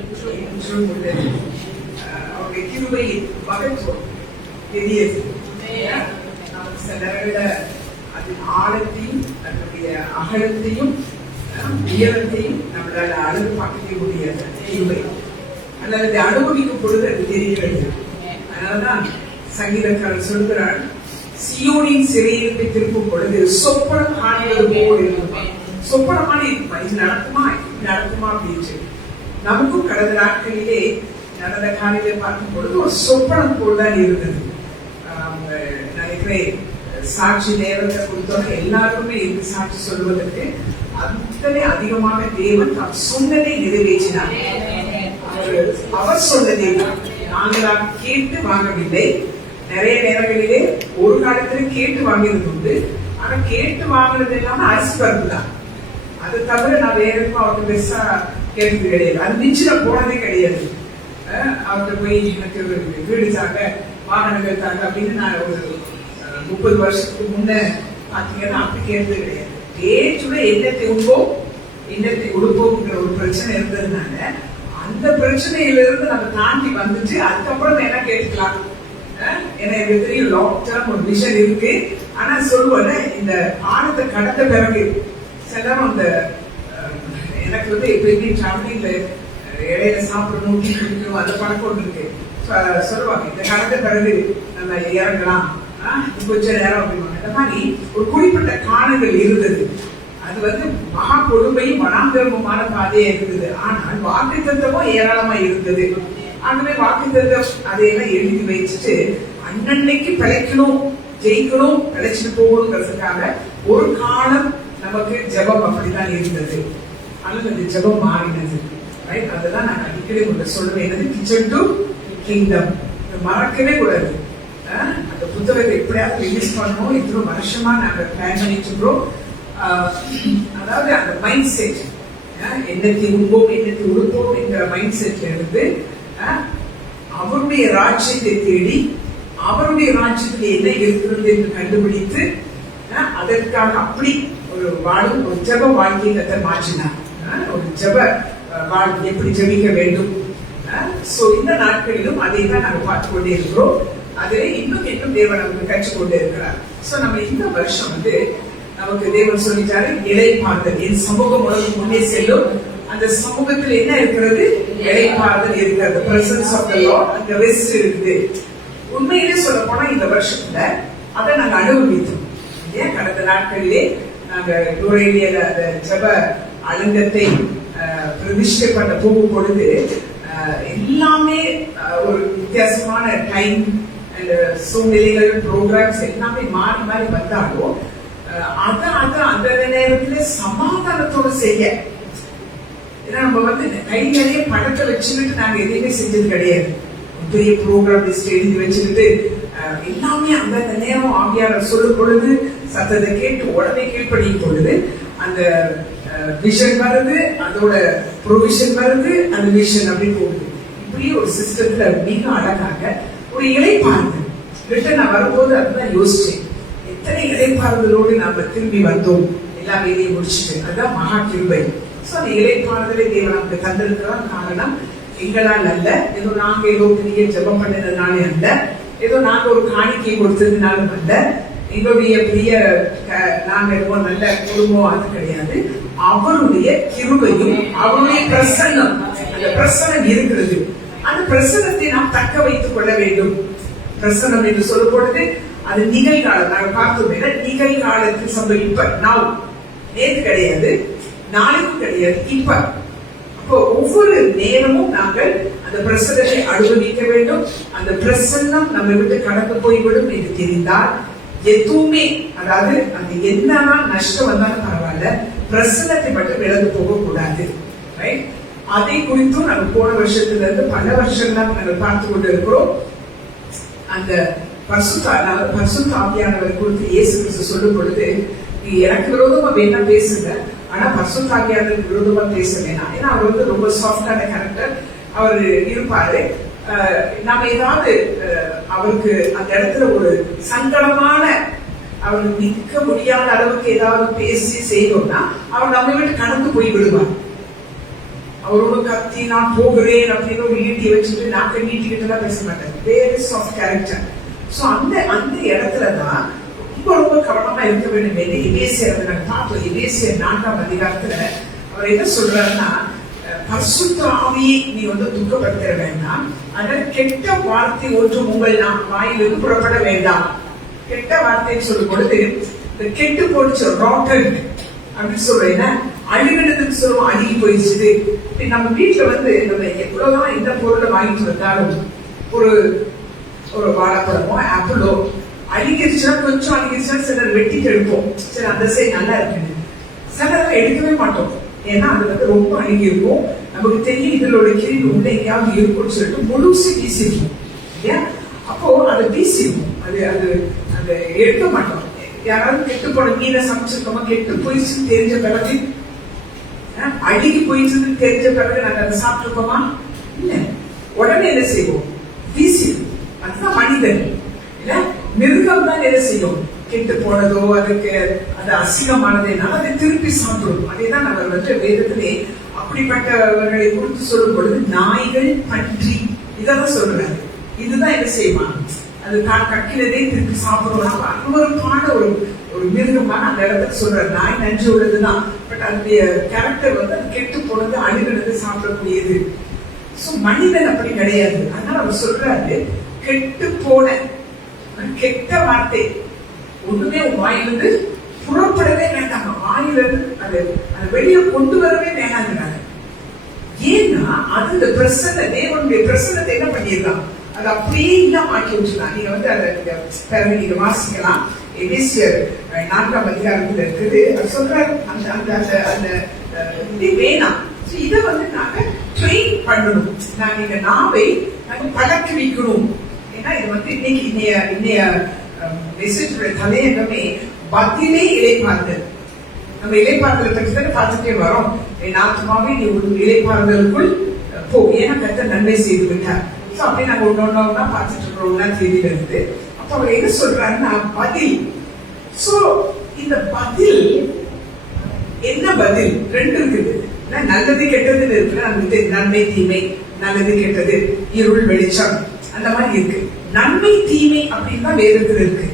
என்றும் உள்ளது. அவருடைய கிருபையின் மகத்துவம் பெரியது. சில நேரங்களில் அதன் ஆழத்தையும் அதனுடைய அகலத்தையும் உயரத்தையும் நம்மளால அளவு பார்க்க முடியாது. கிருபை அல்லது அதை அனுபவிக்கும் பொழுது அது தெரிகிறது. அதனாலதான் சங்கீதக்காரர் சொல்கிறார், சியோனின் சிறையிருப்பை திருப்பும் பொழுது சொப்பனம் காண்பது போல் இருக்கும். சொப்பனமான இது நடக்குமா நடக்குமா அப்படின்னு நமக்கும் கடந்த நாட்களிலே நடந்த காலையிலே பார்க்கும் பொழுது ஒரு சொப்பனம் போல் தான் இருந்தது. நினைக்கிறேன் சாட்சி நேரத்தை கொடுத்தவங்க எல்லாருமே இருந்து சாட்சி சொல்வதற்கு அத்தனை அதிகமாக தேவன் தாம் சொன்னதை நிறைவேற்றினார். அவர் சொன்னதை நாங்களாக கேட்டு வாங்கவில்லை. நிறைய நேரங்களிலே ஒரு காலத்துல கேட்டு வாங்கினது உண்டு. ஆனா கேட்டு வாங்கினது இல்லாம அரிசி பருப்பு தான். அது தவிர நான் வேற எதுவும் அவருக்கு பெருசா கேட்டது கிடையாது. அது நிச்சயம் போனதே கிடையாது. அவர்கிட்ட போய் எனக்கு வீடு தாங்க வாகனங்கள் தாங்க அப்படின்னு நான் ஒரு 30 வருஷத்துக்கு முன்ன பாத்தீங்கன்னா அப்படி கேட்டது கிடையாது. டேட்டுல எண்ணத்தை உண்போம் எண்ணத்தை உடுப்போம்ங்கிற ஒரு பிரச்சனை இருந்ததுனால அந்த பிரச்சனையில இருந்து நம்ம தாண்டி வந்துட்டு அதுக்கப்புறம் என்ன கேட்டுக்கலாம். ஏன்னா எனக்கு தெரியும் லாங் டேர்ம் ஒரு விஷன் இருக்கு. ஆனா சொல்லுவேன் இந்த பாடத்தை கடந்த பிறகு சிலரும் அந்த எனக்கு எப்பயுமே டிராவலிங்ல இடையில சாப்பிடணும் டீ குடிக்கணும் அந்த பழக்கம் ஒன்று இருக்கு. சொல்லுவாங்க இந்த கடந்த பிறகு நம்ம இறங்கலாம் கொஞ்ச நேரம் அப்படிவாங்க. இந்த மாதிரி ஒரு குறிப்பிட்ட காலங்கள் இருந்தது. அது மகா கொடுமையும் மனாந்திரமுமான பாதையா இருந்தது. ஆனால் வாக்கு தத்துவமும் ஏராளமா இருந்தது. ஆகவே வாக்கு தத்துவம் அதையெல்லாம் எழுதி வச்சுட்டு அன்னன்னைக்கு பிழைக்கணும் ஜெயிக்கணும் பிழைச்சிட்டு போகணுங்கிறதுக்காக ஒரு காலம் நமக்கு ஜபம் அப்படிதான் இருந்தது. ஆனால் அந்த ஜபம் மாறினது. அதுதான் நான் அடிக்கடி உங்களுக்கு சொல்லுவேன். என்னது கிச்சன் டு கிங்டம் மறக்கவே கூடாது. அந்த புத்தகத்தை எப்படியாவது ரிலீஸ் பண்ணணும். இவ்வளவு வருஷமா நாங்க பிளான் பண்ணிட்டு இருக்கிறோம். அதாவது அந்த மைண்ட் செட் எண்ணத்தை உண்போம் எண்ணத்தை உடுப்போம் என்கிற மைண்ட் செட்ல இருந்து அவருடைய ராஜ்யத்தை தேடி அவருடைய ராஜ்யத்தில் என்ன இருக்கிறது என்று கண்டுபிடித்து அதற்காக அப்படி ஒரு வாழும் ஒரு ஜப வாழ்க்கையை மாற்றினார். ஒரு ஜப வாழ்க்கை எப்படி ஜபிக்க வேண்டும். இந்த நாட்களிலும் அதை தான் நாங்கள் பார்த்து கொண்டே இருக்கிறோம். அதிலே இன்னும் தேவன் நமக்கு கற்றுக்கொண்டே இருக்கிறார். நம்ம இந்த வருஷம் நமக்கு தேவன் சொல்லிட்டாரு இளைப்பாறுதல். என் சமூகம் உலகம் முன்னே செல்லும். அந்த சமூகத்தில் என்ன இருக்கிறது? இளைப்பாறுதல் இருக்கிறது. பிரசன்ஸ் ஆஃப் தி லார்ட் அங்க ரெஸ்ட் இருக்குது. உண்மையிலே சொல்ல போனா இந்த வருஷத்துல அதை நாங்க அனுபவித்தோம். ஏன் கடந்த நாட்களிலே நாங்க நுரையில அந்த ஜப அலங்கத்தை பிரதிஷ்டை பண்ண போகும் பொழுது எல்லாமே ஒரு வித்தியாசமான டைம் சூழ்நிலைகள் ப்ரோக்ராம்ஸ் எல்லாமே மாறி மாறி வந்தாலும் அந்த நேரத்துல சமாதானத்தோட செய்ய. ஏன்னா நம்ம கை நிறைய படத்தை வச்சுக்கிட்டு நாங்க எதையுமே செஞ்சது கிடையாது. பெரிய ப்ரோக்ராம் லிஸ்ட் எழுதி வச்சுக்கிட்டு எல்லாமே அந்த நேரம் ஆகியாளர் சொல்லும் பொழுது சத்தத்தை கேட்டு உடனே கீழ்ப்படியும் பொழுது அந்த விஷன் வருது, அதோட ப்ரொவிஷன் வருது, அந்த விஷன் அப்படி போகுது. இப்படி ஒரு சிஸ்டத்துல மிக அழகாக ஒரு இளைப்பாறுதல் ரிட்டர்ன் நான் வரும்போது அதுதான் யோசிச்சேன். எத்தனை இளைப்பாறுதலோடு நாம திரும்பி வந்தோம் எல்லா வேலையும் முடிச்சுட்டு. அதுதான் மகா கிருபை. அந்த இளைப்பாறுதலை தேவன் நமக்கு தந்திருக்கிறார். காரணம் எங்களால் அல்ல, ஏதோ நாங்க ஏதோ பெரிய ஜபம் பண்ணதுனாலே அல்ல, ஏதோ நாங்க ஒரு காணிக்கை கொடுத்ததுனாலும் அல்ல, எங்களுடைய பெரிய நாங்க ஏதோ நல்ல குடும்பம் அது கிடையாது. அவருடைய கிருபையும் அவருடைய பிரசன்னம், அந்த பிரசனம் இருக்கிறது. அந்த பிரசனத்தை நாம் தக்க வைத்துக் கொள்ள வேண்டும். பிரசனம் என்று சொல்லும் பொழுது அது நிகழ்காலம். நாங்கள் பார்த்தோம் நிகழ்காலத்தில் சம்பவிப்ப நாள் நேற்று கிடையாது, நாளைக்கும் கிடையாது, இப்ப. அப்போ ஒவ்வொரு நேரமும் நாங்கள் அந்த பிரசனத்தை அனுபவிக்க வேண்டும். அந்த பிரசன்னம் நம்ம விட்டு கடந்து போய்விடும் என்று தெரிந்தால் எதுவுமே, அதாவது அந்த என்னதான் நஷ்டம் வந்தாலும் பரவாயில்ல, பிரசனத்தை மட்டும் இழந்து போக கூடாது. அதை குறித்தும் நம்ம போன வருஷத்துல இருந்து பல வருஷங்கள் நாங்கள் பார்த்து கொண்டு இருக்கிறோம். அந்த பரிசுத்த ஆவியானவர் குறித்து இயேசு கிறிஸ்து சொல்லும் பொழுது, நீ எனக்கு விரோதமா வேணா பேசுங்க, ஆனா பரிசுத்த ஆவியானவருக்கு விரோதமா பேச வேணாம். ஏன்னா அவர் ரொம்ப சாஃப்டான கேரக்டர் அவர் இருப்பாரு. நாம ஏதாவது அவருக்கு அந்த இடத்துல ஒரு சங்கடமான அவருக்கு நிற்க முடியாத அளவுக்கு ஏதாவது பேசி செய்தோம்னா அவர் நம்ம விட்டு கடந்து போய் விடுவார். அவரோட கத்தி நான் போகிறேன் அப்படின்னு ஒரு ஈட்டியை வச்சுட்டு நாக்க நீட்டிக்கிட்டு எல்லாம் பேச மாட்டார். Very soft character. சோ அந்த இடத்துலதான் ரொம்ப கவனமா இருக்க வேண்டும் என்று எபேசியர் நாங்க பார்த்தோம். எபேசியர் 4ஆம் அதிகாரத்துல அவர் என்ன சொல்றாருன்னா, பரிசுத்த ஆவியை நீ துக்கப்படுத்த வேண்டாம், அதனால கெட்ட வார்த்தை ஒன்றும் உங்கள் வாயிலிருந்து புறப்பட வேண்டாம். கெட்ட வார்த்தைன்னு சொல்லும் பொழுது இந்த கெட்டு போயிடுச்சு, ராட்டன் அப்படின்னு சொல்றேன், அழுகினதுக்கு சொல்லுவோம், அழுகி போயிடுச்சு. நம்ம வீட்டுல நம்ம எவ்வளவுதான் எந்த பொருளை வாங்கிட்டு வந்தாலும் ஒரு வாழைப்பழமோ ஆப்பிளோ அழுகிருச்சுன்னா கொஞ்சம் அழுகிருச்சுன்னா சிலர் வெட்டிட்டு எடுப்போம். சரி அந்த சைடு நல்லா இருக்கு, சிலர் எடுக்கவே மாட்டோம். ஏன்னா அது ரொம்ப அழுகி இருக்கும். நமக்கு தெரியும் இதோட கிருமி உள்ள எங்கேயாவது இருக்கும்னு சொல்லிட்டு முழுசு வீசிருக்கும். இல்லையா? அப்போ அதை வீசிருக்கும், அது அதை எடுக்க மாட்டோம். யாராவது கெட்டு போன மீனை சமைச்சிருக்கோமா, கெட்டு போயிடுச்சுன்னு தெரிஞ்ச பிறகு, அழுகி போயிடுச்சுன்னு தெரிஞ்ச பிறகு நாங்க அதை சாப்பிட்டுருக்கோமா? இல்ல, உடனே என்ன செய்வோம்? வீசிடும். அதுதான் மனிதன். இல்ல, மிருகம் தான் என்ன செய்யும்? கெட்டு போனதோ அதுக்கு அது அசிங்கமானதுனால அதை திருப்பி சாப்பிடும். அதேதான் நம்ம வேதத்திலே அப்படிப்பட்டவர்களை குறித்து சொல்லும் பொழுது நாய்கள், பன்றி இதெல்லாம் சொல்றாரு. இதுதான் என்ன செய்வான்? அது தான் கக்கினதே திருப்பி சாப்பிடுவோம். அருவருப்பான ஒரு மிருகமான அந்த இடத்துல சொல்றாரு. நாய் நன்றி உள்ளதுதான், பட் அதனுடைய கேரக்டர் அது கெட்டு போனது, அழுகினது சாப்பிடக்கூடியது. சோ மனிதன் அப்படி கிடையாது. அதனால அவர் சொல்றாரு, கெட்டு போன கெட்ட வார்த்தை ஒண்ணுமே வாயிலிருந்து புறப்படவே வேண்டாம். வாயிலிருந்து அது வெளியே கொண்டு வரவே வேண்டாங்கிறாங்க. ஏன்னா அது இந்த பிரசன்ன, தேவனுடைய பிரசன்னத்தை என்ன பண்ணிருக்காங்க, அது அப்படியே இல்லாம ஆக்கி வச்சுக்கலாம். நீங்க அதை நீங்க வாசிக்கலாம். எபேசியர் 4ஆம் அதிகாரத்துல இருக்குது. அது சொல்றாரு அந்த இது வேணாம். இதை நாங்க ட்ரெயின் பண்ணணும். நாங்க இந்த நாவை நாங்க பழக்கி வைக்கணும். ஏன்னா இது இன்னைய மெசேஜோட தலையங்கமே பதிலே இலைப்பாறுதல். நம்ம இலைப்பாறுதலை பற்றி தானே பார்த்துட்டே வரோம். என் ஆத்மாவே நீ ஒரு இலைப்பாறுதலுக்குள் போ, ஏன்னா கர்த்தர் நன்மை செய்து விட்டார். அப்படி நாங்க ஒன்னொன்னா பார்த்துட்டு இருக்கிறோம்னா தெரியல இருந்து. அப்ப அவர் என்ன சொல்றாருன்னா பதில். சோ இந்த பதில் என்ன பதில்? ரெண்டு இருக்குது. நல்லது கெட்டதுன்னு இருக்குல்ல, நமக்கு நன்மை தீமை, நல்லது கெட்டது, இருள் வெளிச்சம், அந்த மாதிரி இருக்கு. நன்மை தீமை அப்படின்னு தான் வேதத்தில் இருக்கு.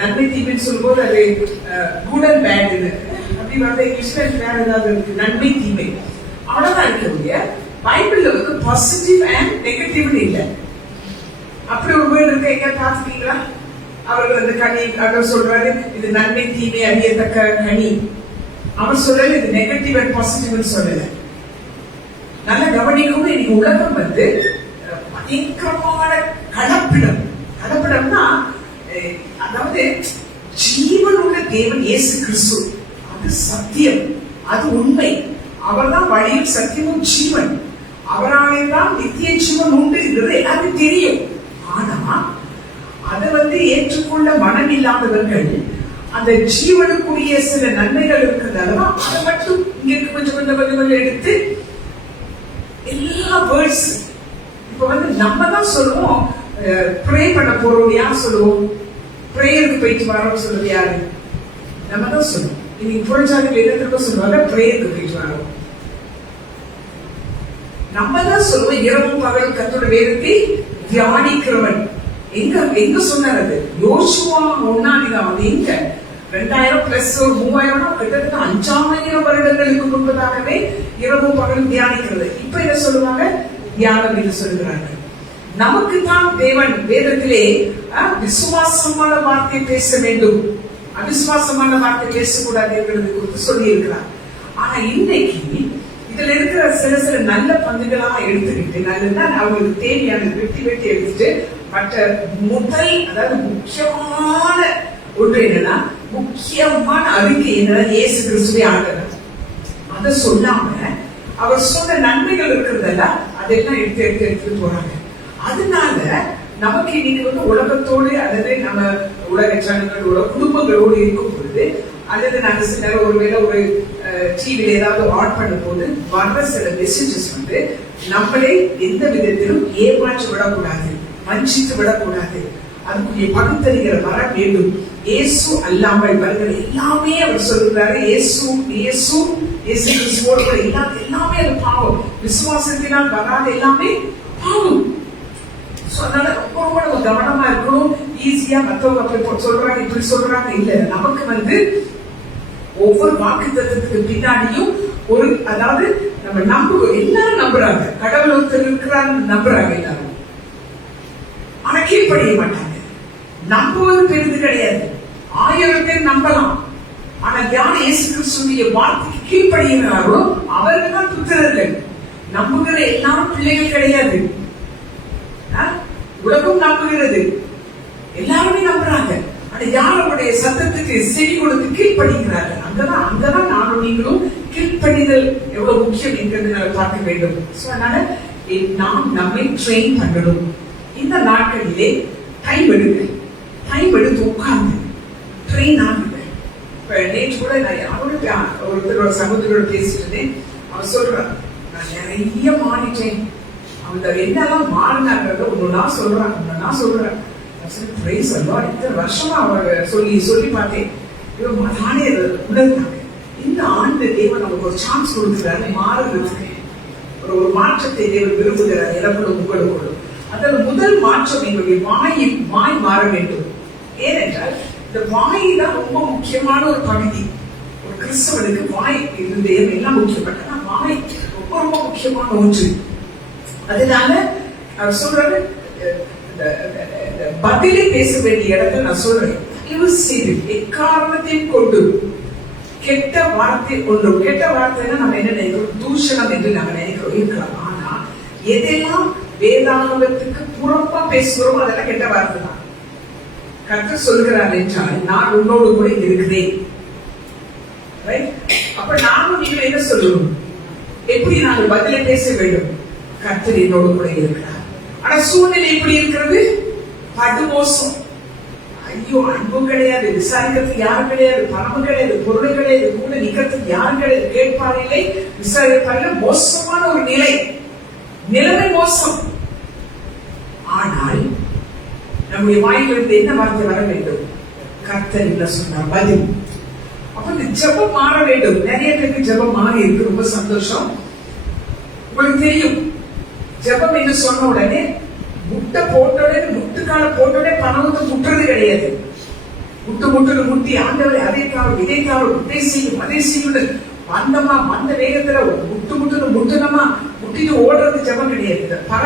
நன்மை தீமைன்னு சொல்லும்போது அது குட் அண்ட் பேட் அப்படி வந்து இங்கிலீஷ்ல வேற ஏதாவது இருக்கு. நன்மை தீமை அவ்வளவுதான் இருக்க. பைபிள்ல பாசிட்டிவ் அண்ட் நெகட்டிவ்னு இல்லை. அப்படி ஒரு வேர்டு இருக்கு, எங்க பாத்துட்டீங்களா? அவர்கள் அந்த கனி அவர் சொல்றாரு, இது நன்மை தீமை அறியத்தக்க கனி. அவர் சொல்லல இது நெகட்டிவ் அண்ட் பாசிட்டிவ் சொல்லல. நல்ல கவனிக்கும். இன்னைக்கு உலகம் பயங்கரமான கலப்பிடம். கலப்பிடம்னா அதாவது ஜீவன் உள்ள தேவன் இயேசு கிறிஸ்து, அது சத்தியம், அது உண்மை. அவர்தான் வழியும் சத்தியமும் ஜீவன். அவராலே தான் நித்திய ஜீவன் உண்டு என்றது எல்லாருக்கும் தெரியும். ஆனா அதை ஏற்றுக்கொள்ள மனம் இல்லாதவர்கள் அந்த ஜீவனுக்குரிய சில நன்மைகள் இருக்கிறதால அதை மட்டும் இங்க கொஞ்சம் கொஞ்சம் கொஞ்சம் கொஞ்சம் எடுத்து எல்லா வேர்ட்ஸ் இப்ப நம்ம தான் சொல்லுவோம். ப்ரே பண்ண போறோம், யார் சொல்லுவோம்? பிரேயருக்கு போயிட்டு வரோம் சொல்றது யாரு? நம்ம தான் சொல்லுவோம். இன்னைக்கு புரட்சாதிகள் என்ன சொல்லுவாங்க? பிரேயருக்கு போயிட்டு வரோம். நம்ம தான் சொல்லுவோம். இரவும் பகல் கர்த்தருடைய வேதத்தை தியானிக்கிறவன். எங்க சொன்னார் அது? யோசுவா 1ஆம் அதிகாரம். அது எங்க? 2000 பிளஸ் ஒரு 3000 கிட்டத்தட்ட 5000 வருடங்களுக்கு முன்பதாகவே இரவும் பகல் தியானிக்கிறது. இப்ப என்ன சொல்லுவாங்க? தியானம் என்று சொல்லுகிறாங்க. நமக்கு தான் தேவன் வேதத்திலே விசுவாசமான வார்த்தை பேச வேண்டும், அவிசுவாசமான வார்த்தை பேசக்கூடாது என்பது குறித்து சொல்லி இருக்கிறார். ஆனா இன்னைக்கு இதுல இருக்கிற சில நல்ல பங்குகளா எடுத்துக்கிட்டு நல்லதுதான் அவங்களுக்கு தேவையான வெட்டி எடுத்துட்டு மற்ற முதல், அதாவது முக்கியமான ஒன்று என்னன்னா, முக்கியமான அறிக்கை என்னன்னா இயேசு கிறிஸ்துவை ஆண்டவர். அதை சொல்லாம அவர் சொன்ன நன்மைகள் இருக்கிறதல்ல, அதெல்லாம் எடுத்துட்டு போறாங்க. அதனால நமக்கு இன்னைக்கு உலகத்தோடு அல்லது நம்ம உலக ஜனங்களோட குடும்பங்களோடு இருக்கும் பொழுது, அல்லது நாங்க சில ஒருவேளை ஒரு டிவில ஏதாவது ஆன் பண்ணும் போது வர்ற சில மெசேஜஸ் நம்மளே எந்த விதத்திலும் ஏமாற்றி விடக்கூடாது, வஞ்சித்து விடக்கூடாது. அதுக்குரிய பகுத்தறிகிற வர வேண்டும். இயேசு அல்லாமல் வருகிற எல்லாமே அவர் சொல்கிறாரு. இயேசு கிறிஸ்துவோடு கூட எல்லாமே அது பாவம். விசுவாசத்தினால் வராத எல்லாமே பாவம். அதனால ரொம்ப ரொம்ப நம்ம கவனமா இருக்கணும். ஈஸியா மற்றவங்க அப்படி சொல்றாங்க இப்படி சொல்றாங்க இல்ல. நமக்கு ஒவ்வொரு வாக்கு தத்துவத்துக்கு பின்னாடியும் ஒரு, அதாவது நம்ம நம்புவோம். எல்லாரும் நம்புறாங்க, கடவுள் ஒருத்தர் இருக்கிறான்னு நம்புறாங்க எல்லாரும். ஆனா கீழ்ப்படிய மாட்டாங்க. நம்புவது பெரிது கிடையாது. 1000 பேர் நம்பலாம். ஆனா யார் இயேசு கிறிஸ்துவின் வார்த்தைக்கு கீழ்ப்படுகிறாரோ அவர்கள் தான் புத்திரர்கள். நம்புகிற எல்லாரும் பிள்ளைகள் கிடையாது. உலகம் நம்புகிறது, எல்லாருமே நம்புறாங்க. ஆனா யாருடைய சத்தத்துக்கு செவி கொடுத்து கீழ்ப்படுகிறார்கள். அங்கதான் நானும் நீங்களும் கீழ்ப்படிதல் எவ்வளவு முக்கியம் என்கிறது பார்க்க வேண்டும். அதனால நாம் நம்மை ட்ரெயின் பண்ணணும். இந்த நாட்களிலே டைம் எடுத்து உட்கார்ந்து ட்ரெயின் ஆகுங்க. நேற்று கூட நான் யாரோட சகோதரோட பேசிட்டு இருந்தேன். அவன் சொல்றான், நான் நிறைய மாறிட்டேன். அவங்க என்னெல்லாம் மாறினாங்க ஒன்னா சொல்றான். இத்தனை வருஷமா அவங்க சொல்லி பார்த்தேன். நானே உணர்ந்தாங்க. இந்த ஆண்டு தேவன் நமக்கு ஒரு சான்ஸ் கொடுக்கிறாரு மாறுறதுக்கு. ஒரு மாற்றத்தை தேவன் விரும்புகிறார் எனக்குள்ளும் உங்களுக்குள்ளும். அதன் முதல் மாற்றம் எங்களுடைய வாய் மாற வேண்டும். ஏனென்றால் இந்த வாய் தான் ரொம்ப முக்கியமான ஒரு பகுதி. ஒரு கிறிஸ்தவனுக்கு வாய் இருதயம் எல்லாம் முக்கியப்பட்ட வாய் ரொம்ப ரொம்ப முக்கியமான ஒன்று. அதனால அவர் சொல்றாரு, பதிலை பேச வேண்டிய இடத்துல நான் சொல்றேன், எக்காரணத்தையும் கொண்டு கெட்ட வார்த்தை ஒன்றும். கெட்ட வார்த்தைன்னா நம்ம என்ன நினைக்கிறோம், தூஷணம் என்று நம்ம நினைக்கிறோம் இருக்கலாம். ஆனா எதெல்லாம் வேதாகமத்துக்கு புறம்பா பேசுகிறோம் அதெல்லாம் கெட்ட வார்த்தை தான். கர்த்தர் சொல்கிறார் என்றால் நான் உன்னோடு கூட இருக்கிறேன். அப்ப நானும் நீங்கள் என்ன சொல்லணும், எப்படி நாங்கள் பதிலை பேச வேண்டும்? கர்த்தர் என்னோடு கூட இருக்கிறார். ஆனா சூழ்நிலை எப்படி இருக்கிறது? படுமோசம். ஐயோ, அன்பு கிடையாது, விசாரிக்கிறதுக்கு யாரும் கிடையாது, பணமும் கிடையாது, பொருள் கிடையாது, கூட நிக்கிறதுக்கு யாரும் கிடையாது, கேட்பாரில்லை, விசாரிப்பாரில்லை. மோசமான ஒரு நிலைமை மோசம். ஆனால் நம்முடைய வாயிலிருந்து என்ன வார்த்தை வர வேண்டும்? கர்த்தர் என்ன சொன்னார்? பதில். அப்ப இந்த ஜெபம் மாற வேண்டும். நிறைய பேருக்கு ஜெபம் மாறி இருக்கு, ரொம்ப சந்தோஷம். உங்களுக்கு தெரியும், ஜெபம் என்று சொன்ன உடனே முட்டை போட்ட உடனே முட்டுக்கால போட்ட உடனே பணம் முட்டுறது கிடையாது. முட்டி ஆண்டவரை அதை தாரும் இதை தாரும், இதை செய்யும் அதை செய்யும் வந்த வேகத்துல முட்டுனமா முட்டிட்டு ஓடுறது ஜெபம் கிடையாது. பர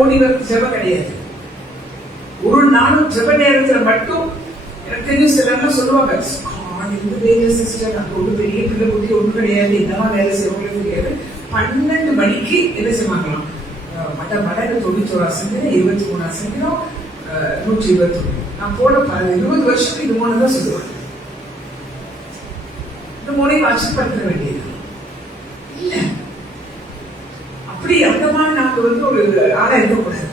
ஓடி வர்றது ஜெபம் கிடையாது. ஒரு நாளும் ஜெப நேரத்துல மட்டும் எனக்கு தெரியும் சிலர்லாம் சொல்லுவாங்க, சிஸ்டர் அங்க ஒண்ணு பெரிய பிள்ளை குட்டி ஒண்ணு கிடையாது, என்னெல்லாம் வேலை செய்யறவங்களுக்கு தெரியாது. 12 மணிக்கு என்ன செய்வாங்களாம், மடங்கு 91 23 121. நான் போன 20 வருஷத்துக்கு இது மூணுதான் சொல்லுவாங்க. இந்த மூணையும் அச்சப்படுத்த வேண்டியது இல்ல. அப்படி அந்த மாதிரி நாங்க ஒரு ஆளா இருக்கக்கூடாது.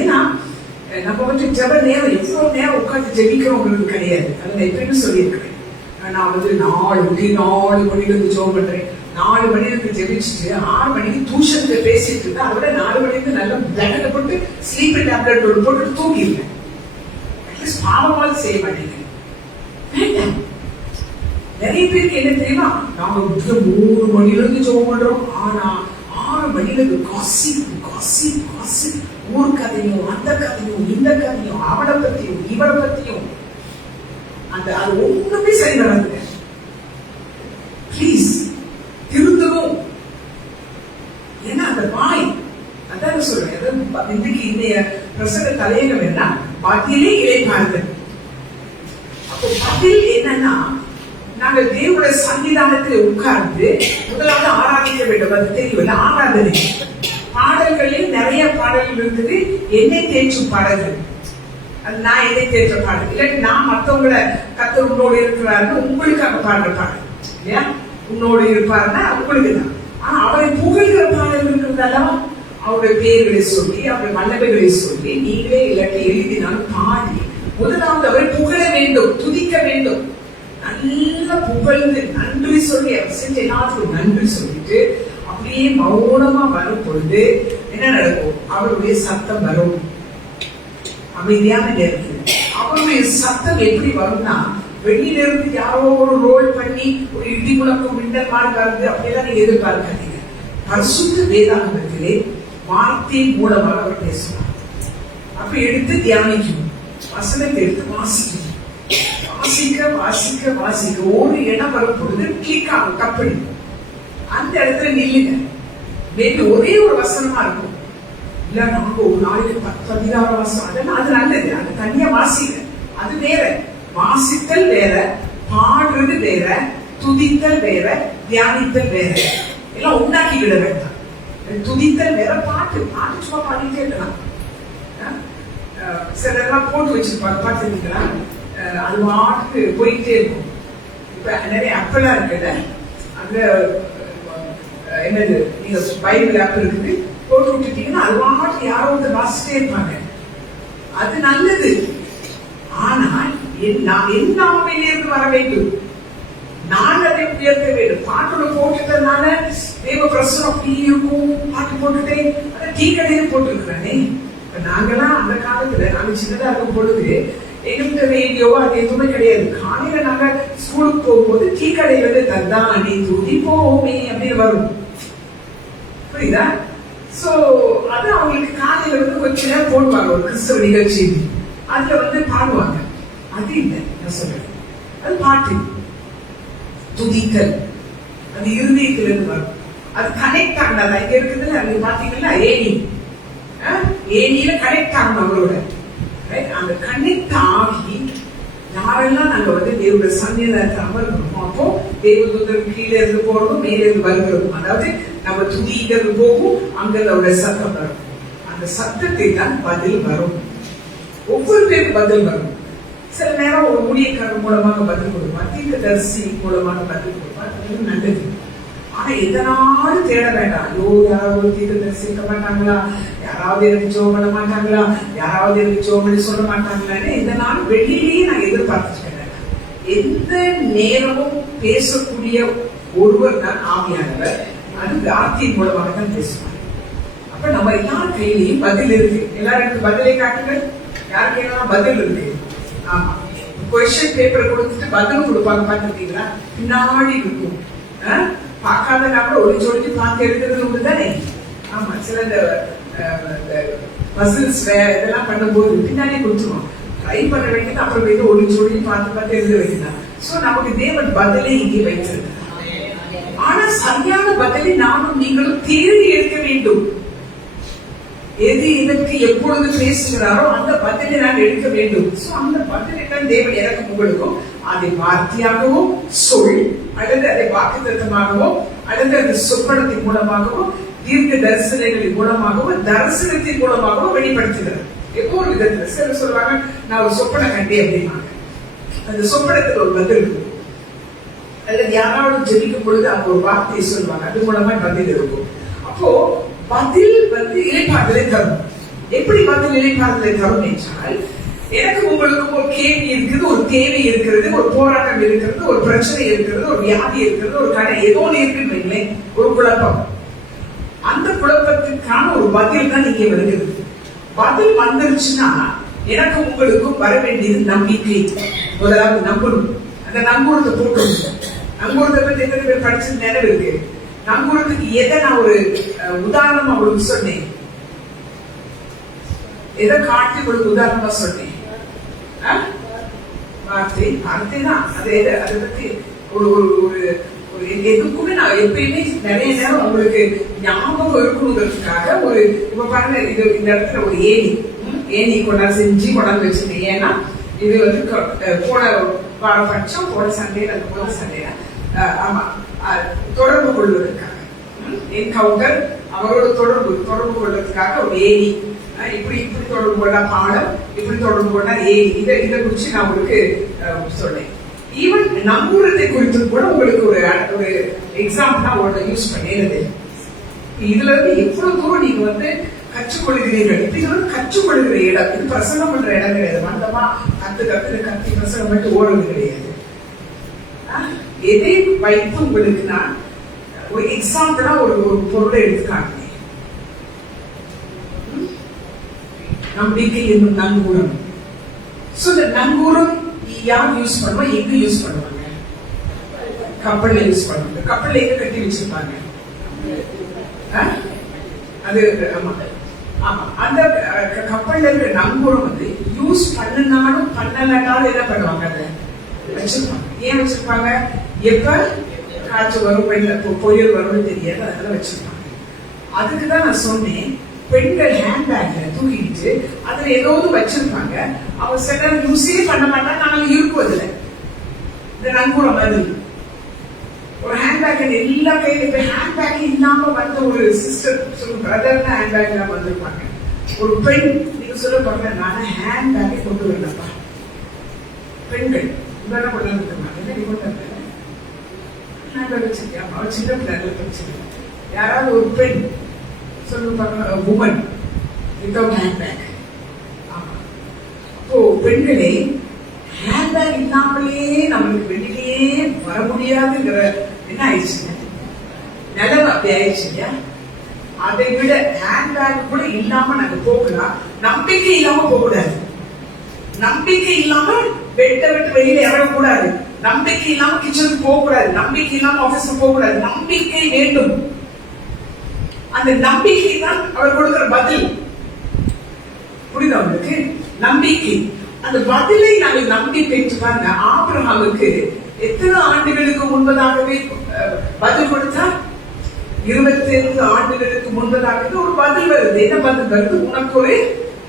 ஏன்னா நம்ம ஜெப நேரம் எவ்வளவு நேரம் உட்காந்து ஜெபிக்கிறோங்கிறது கிடையாது. அதை நான் எப்படின்னு சொல்லியிருக்கிறேன். நான் 4 மணிக்கு ஜெபம் பண்றேன். 4 மணிக்கு ஜெபிச்சுட்டு 6 மணிக்கு டியூஷனுக்கு பேசிட்டு இருக்கேன். அதோட 4 மணிக்கு நல்ல பிளட் போட்டு ஸ்லீப் டேப்லெட் போட்டு தூங்கிடுவேன். அட்லீஸ்ட் பாவமாவது செய்ய மாட்டேங்க. வேண்டாம். நிறைய பேருக்கு என்ன தெரியுமா, நாங்க 3 மணிலிருந்து ஜெபம் பண்றோம். ஆனா 6 மணிலிருந்து காசிப் ஊர் கதையும் அந்த கதையும் இந்த கதையும் அவனை பத்தியும் இவனை பத்தியும் அது ஒண்ணுமே சரி வராதுங்க. பிளீஸ் திருந்தவும். ஏன்னா அந்த வாய், அதான் சொல்றேன். இன்னைக்கு இன்றைய பிரசங்க தலையங்கம் என்ன, பதிலே இளைப்பார்கள். அப்போ பதில் என்னன்னா, நாங்கள் தேவனுடைய சன்னிதானத்தில் உட்கார்ந்து முதலாவது ஆராதிக்க வேண்டும். அது தெரியவில்லை. ஆராதனை பாடல்களில் நிறைய பாடல்கள் இருக்குது. என்னை தேற்றும் பாடல்கள், அது நான் என்னை தேற்ற பாடல். இல்லாட்டி நான் மற்றவங்களை கர்த்தர் உன்னோடு இருக்கிறாருன்னு உங்களுக்காக பாடுற பாடல் இல்லையா? உன்னோடு இருப்பாருன்னா உங்களுக்கு தான். ஆனா அவரை புகழ்கிற பாடல் இருக்கிறதால அவருடைய பெயர்களை சொல்லி அவருடைய வல்லமைகளை சொல்லி நீங்களே இல்லாட்டி எழுதினாலும் பாடி முதலாவது அவரை புகழ வேண்டும், துதிக்க வேண்டும். நல்ல புகழ்ந்து நன்றி சொல்லி அவர் செஞ்ச எல்லாத்துக்கும் நன்றி சொல்லிட்டு அப்படியே மௌனமா வரும் பொழுது என்ன நடக்கும்? அவருடைய சத்தம் வரும். அமைதியான நேரத்தில் அவருடைய தேவனுடைய சத்தம் எப்படி வரும்னா, வெளியில இருந்து யாரோ ஒரு ரோல் பண்ணி ஒரு இடி முழக்கம் மின்னல் மாதிரி வருது அப்படியெல்லாம் நீங்க எதிர்பார்க்காதீங்க. பரிசுத்த வேதாகமத்திலே வார்த்தை மூலமாக அவர் பேசுவார். அப்ப எடுத்து தியானிக்கணும், வசனத்தை எடுத்து வாசிக்கணும். வாசிக்க வாசிக்க வாசிக்க ஒரு இடம் வரும் பொழுது கிளிக் ஆகும், கப்படி அந்த இடத்துல நில்லுங்க. மேபி ஒரே ஒரு வசனமா இருக்கும், இல்ல நாங்க ஒரு நாளைக்கு 10 அதிகாரம் வாசம், அதெல்லாம் அது நல்லது, அது தனியா வாசிங்க. அது வேற, வாசித்தல் வேற, பாடுறது வேற, துதித்தல் வேற, தியானித்தல் வேற, எல்லாம் உண்டாக்கி விட வேண்டாம். துதித்தல் வேற, பாட்டு பாட்டு சும்மா பாடிட்டே இருக்கலாம். சிலர்லாம் போட்டு வச்சிருப்பாங்க, பார்த்துருக்கீங்களா? அது பாட்டு போயிட்டே இருக்கும். இப்ப நிறைய ஆப்பெல்லாம் இருக்குது, அங்க என்னது நீங்க பைபிள் ஆப் இருக்குது, போட்டு விட்டுட்டீங்கன்னா அது பாட்டு யாரோ வந்து வாசிட்டே இருப்பாங்க. அது நல்லது. ஆனால் என் நாவிலிருந்து வர வேண்டும், நான் அதை உயர்த்த வேண்டும். பாட்டுல போட்டுட்டதுனால தேவ பிரசனம் அப்படி இருக்கும். பாட்டு போட்டுட்டே அதை டீ கடையில போட்டுருக்குறானே. இப்ப நாங்கெல்லாம் அந்த காலத்துல நாங்க சின்னதா இருக்கும் பொழுது எங்களுக்கு ரேடியோவோ அது எதுவுமே கிடையாது. காலையில நாங்க ஸ்கூலுக்கு போகும்போது டீ கடையில இருந்து தந்தானே துதி போமே அப்படின்னு வரும், புரியுதா? சோ அது அவங்களுக்கு காலையில வந்து கொஞ்ச நேரம் போடுவாங்க, ஒரு கிறிஸ்தவ நிகழ்ச்சி, அதுல வந்து பாடுவாங்க. அது இல்லை நான் சொல்றேன், அது பாட்டு துதித்தல், அது இருதயத்திலிருந்து வரும். அது கனெக்ட் ஆனதா இங்க இருக்குதுல்ல, அது பாத்தீங்கன்னா ஏனியில கனெக்ட் ஆகணும் அவரோட. அந்த கனெக்ட் ஆகி யாரெல்லாம் நாங்க வந்து தேவனுடைய சன்னிதானத்தை அமர்கிறோமோ, அப்போ தேவதூதர் கீழே இருந்து போறதும் மேலே இருந்து வருகிறோம். அதாவது நம்ம துதிக்கிறது போகும், அங்க அவருடைய சத்தம் வரும். அந்த சத்தத்தை தான் பதில் வரும். ஒவ்வொரு பேருக்கு பதில் வரும். சில நேரம் ஒரு ஊழியக்காரர் மூலமாக பதில் கொடுப்பார், தீர்க்கதரிசி மூலமாக பதில் கொடுப்பார், அது நல்லது. ஆனா எதனாலும் தேட வேண்டாம். ஐயோ யாராவது தீர்க்கதரிசி இருக்க மாட்டாங்களா, யாராவது எனக்கு ஜோம் பண்ண மாட்டாங்களா, யாராவது எனக்கு ஜோம் பண்ணி சொல்ல மாட்டாங்களான்னு எதனாலும் வெளியிலேயே நான் எதிர்பார்த்துட்டு வேண்டாம். எந்த நேரமும் பேசக்கூடிய ஒருவர் தான் ஆவியானவர். அது வார்த்தையின் மூலமாக தான் பேசுவாங்க. அப்ப நம்ம எல்லார் கையிலையும் பதில் இருக்கு. எல்லாருக்கும் பதிலை காட்டுங்க, யாருக்கு என்ன பதில் இருக்கு. ஆமா, கொஸ்டின் பேப்பர் கொடுத்துட்டு பதில் கொடுப்பாங்க, பார்த்துருக்கீங்களா? பின்னாடி இருக்கும், பார்க்காத கூட ஒளிச்சு ஒளிச்சு பார்த்து எடுக்கிறது உண்டு தானே. ஆமா, சில இந்த மசில்ஸ் இதெல்லாம் பண்ணும்போது பின்னாடி கொடுத்துருவோம். ட்ரை பண்ண வேண்டியது, அப்புறம் போய் ஒளிச்சு ஒளிச்சு பார்த்து எழுத வேண்டியதான். சோ நமக்கு தேவன் பதிலை இங்கே வைத்திருக்கிறார். ஆனா சரியான பதிலை நானும் நீங்களும் தேடி எடுக்க வேண்டும். எது இதற்கு எப்பொழுது பேசுகிறாரோ அந்த பதிலை நான் எடுக்க வேண்டும். சோ அந்த பதிலை தான் தேவன் எனக்கு உங்களுக்கும் அதை வார்த்தையாகவோ சொல், அல்லது அதை வாக்குத்தத்தமாகவோ, அல்லது அந்த சொப்பனத்தின் மூலமாகவோ, தீர்க்க தரிசனங்களின் மூலமாகவோ, தரிசனத்தின் மூலமாகவோ வெளிப்படுத்துகிறார். எப்போ ஒரு விதத்துல சிலர் சொல்லுவாங்க, நான் ஒரு சொப்பனை கண்டேன் அப்படின்னாங்க. அந்த சொப்பனத்தில் ஒரு பதில் இருக்கும். அல்லது யாராவது ஜெபிக்கும் பொழுது அவங்க ஒரு வார்த்தையை சொல்லுவாங்க, அது மூலமா பதில் இருக்கும். அப்போ பதில் வந்து இளைப்பாறுதலை தரும். எப்படி பதில் இளைப்பாறுதலை தரும் என்றால், எனக்கு உங்களுக்கு ஒரு கேள்வி இருக்குது, ஒரு தேவை இருக்கிறது, ஒரு போராட்டம் இருக்கிறது, ஒரு பிரச்சனை இருக்கிறது, ஒரு வியாதி இருக்கிறது, ஒரு கடை ஏதோ இருக்குன்னு, ஒரு குழப்பம். அந்த குழப்பத்திற்கான ஒரு பதில் தான் இங்கே வருகிறது. பதில் வந்துருச்சுன்னா எனக்கு உங்களுக்கும் வர வேண்டியது நம்பிக்கை. முதலாவது நம்பணும். அந்த நம்பூரத்தை போட்டு, நம்பூரத்தை பத்தி எத்தனை பேர் படிச்சது நினைவு இருக்கு? நம்பூரத்துக்கு எதை நான் ஒரு உதாரணம் அவங்களுக்கு சொன்னேன், எதை காட்டி உங்களுக்கு உதாரணமா சொன்னேன்? வார்த்தை தான். அதை பத்தி ஒரு எதுக்குமே நான் எப்பயுமே நிறைய நேரம் உங்களுக்கு ஞாபகம் இருக்கணுங்கிறதுக்காக ஒரு இப்ப பாருங்க, இது இந்த இடத்துல ஒரு ஏணி கொண்டாந்து செஞ்சு கொண்டாந்து வச்சிருக்கேன். ஏன்னா இது வந்து போன வாரம் பட்சம், போன சண்டையில, அந்த போன சண்டையில ஆமா தொடர்பு கொள்வதற்காக, என்கவுண்டர் அவரோட தொடர்பு கொள்வதற்காக ஒரு ஏணி, இப்படி தொடர்பு கொண்டா பாடம், இப்படி தொடர்பு கொண்டா ஏணி, இதை குறிச்சு நான் உங்களுக்கு சொன்னேன். ஈவன் நம்புறதை குறித்து கூட உங்களுக்கு ஒரு எக்ஸாம்பிளா ஒன்று யூஸ் பண்ணிடுது. இதுல இருந்து எவ்வளவு தூரம் நீங்க வந்து கற்றுக்கொள்கிறீர்கள். இப்ப இது வந்து கற்றுக்கொள்கிற இடம், இது பிரசங்கம் பண்ற இடம் கிடையாது. மந்தமா கத்தி பிரசங்கம் பண்ணிட்டு ஓடுறது கிடையாது. எதை வைத்து உங்களுக்கு நான் ஒரு எக்ஸாம்பிளா ஒரு பொருளை எடுத்துக்காட்டினேன். நம்பிக்கை என்னும் நங்கூரம். சோ இந்த நங்கூரம் யார் யூஸ் பண்ணுவோம், எங்க யூஸ் பண்ணுவாங்க? கப்பல்ல யூஸ் பண்ணுவாங்க. கப்பல்ல எங்க கட்டி வச்சிருப்பாங்க? அது ஆமா ஆமா அந்த கப்பல்ல இருக்கிற நங்கூரம் வந்து யூஸ் பண்ணினாலும் பண்ணலனாலும் என்ன பண்ணுவாங்க? அதை வச்சிருப்பாங்க. ஏன் வச்சிருப்பாங்க? எப்ப காற்று வரும், புயல் வரும்னு தெரியாது, அதனால வச்சிருப்பாங்க. அதுக்குதான் நான் சொன்னேன், பெண்கள் ஹேண்ட்பேக்ல தூக்கிட்டு அதுல ஏதாவது வச்சிருப்பாங்க. அவங்க சில யூஸே பண்ண மாட்டாங்க, நாங்கள் இருக்குவதில்லை. இந்த நங்கூர மாதிரி ஒரு ஹேண்ட்பேக் எல்லா கையில இப்ப ஹேண்ட்பேக் இல்லாம வந்த ஒரு சிஸ்டர் பிரதர் ஹேண்ட்பேக் இல்லாம வந்திருப்பாங்க. ஒரு பெண் நீங்க சொல்ல பாருங்க, நான் ஹேண்ட்பேக்கை கொண்டு வரலப்பா. பெண்கள் என்ன கொண்டு வந்துருக்காங்க, என்ன நீ கொண்டு வந்த ஹேண்ட்பேக் வச்சிருக்கியா? அவன் சின்ன பிள்ளைல வச்சிருக்கேன். யாராவது ஒரு பெண் சொல்லுவாங்க, உமன் வித்தவுட் ஹேண்ட்பேக். அப்போ பெண்களே, ஹேண்ட்பேக் இல்லாமலே நம்மளுக்கு வெளியிலேயே வர முடியாதுங்கிற என்ன ஆயிடுச்சுங்க, நிலைமை அப்படி ஆயிடுச்சு இல்லையா? அதை விட ஹேண்ட்பேக் கூட இல்லாம நாங்க போகலாம், நம்பிக்கை இல்லாம போக கூடாது. நம்பிக்கை இல்லாம பெட்டை விட்டு வெளியில இறங்கக்கூடாது, நம்பிக்கை இல்லாம கிச்சனுக்கு போக கூடாது, நம்பிக்கை இல்லாம ஆபீஸ்க்கு போக கூடாது. நம்பிக்கை வேண்டும். அந்த நம்பிக்கை தான் அவர் கொடுக்கிற பதில். புரியுதா உங்களுக்கு? நம்பிக்கை. அந்த பதிலை நாங்கள் நம்பி பெற்று பாருங்க. ஆபிரகாமுக்கு எத்தனை ஆண்டுகளுக்கு முன்பதாகவே பதில் கொடுத்தார்? 25 ஆண்டுகளுக்கு முன்பதாகவே ஒரு பதில் வருது. என்ன பதில் வருது? உனக்கு ஒரு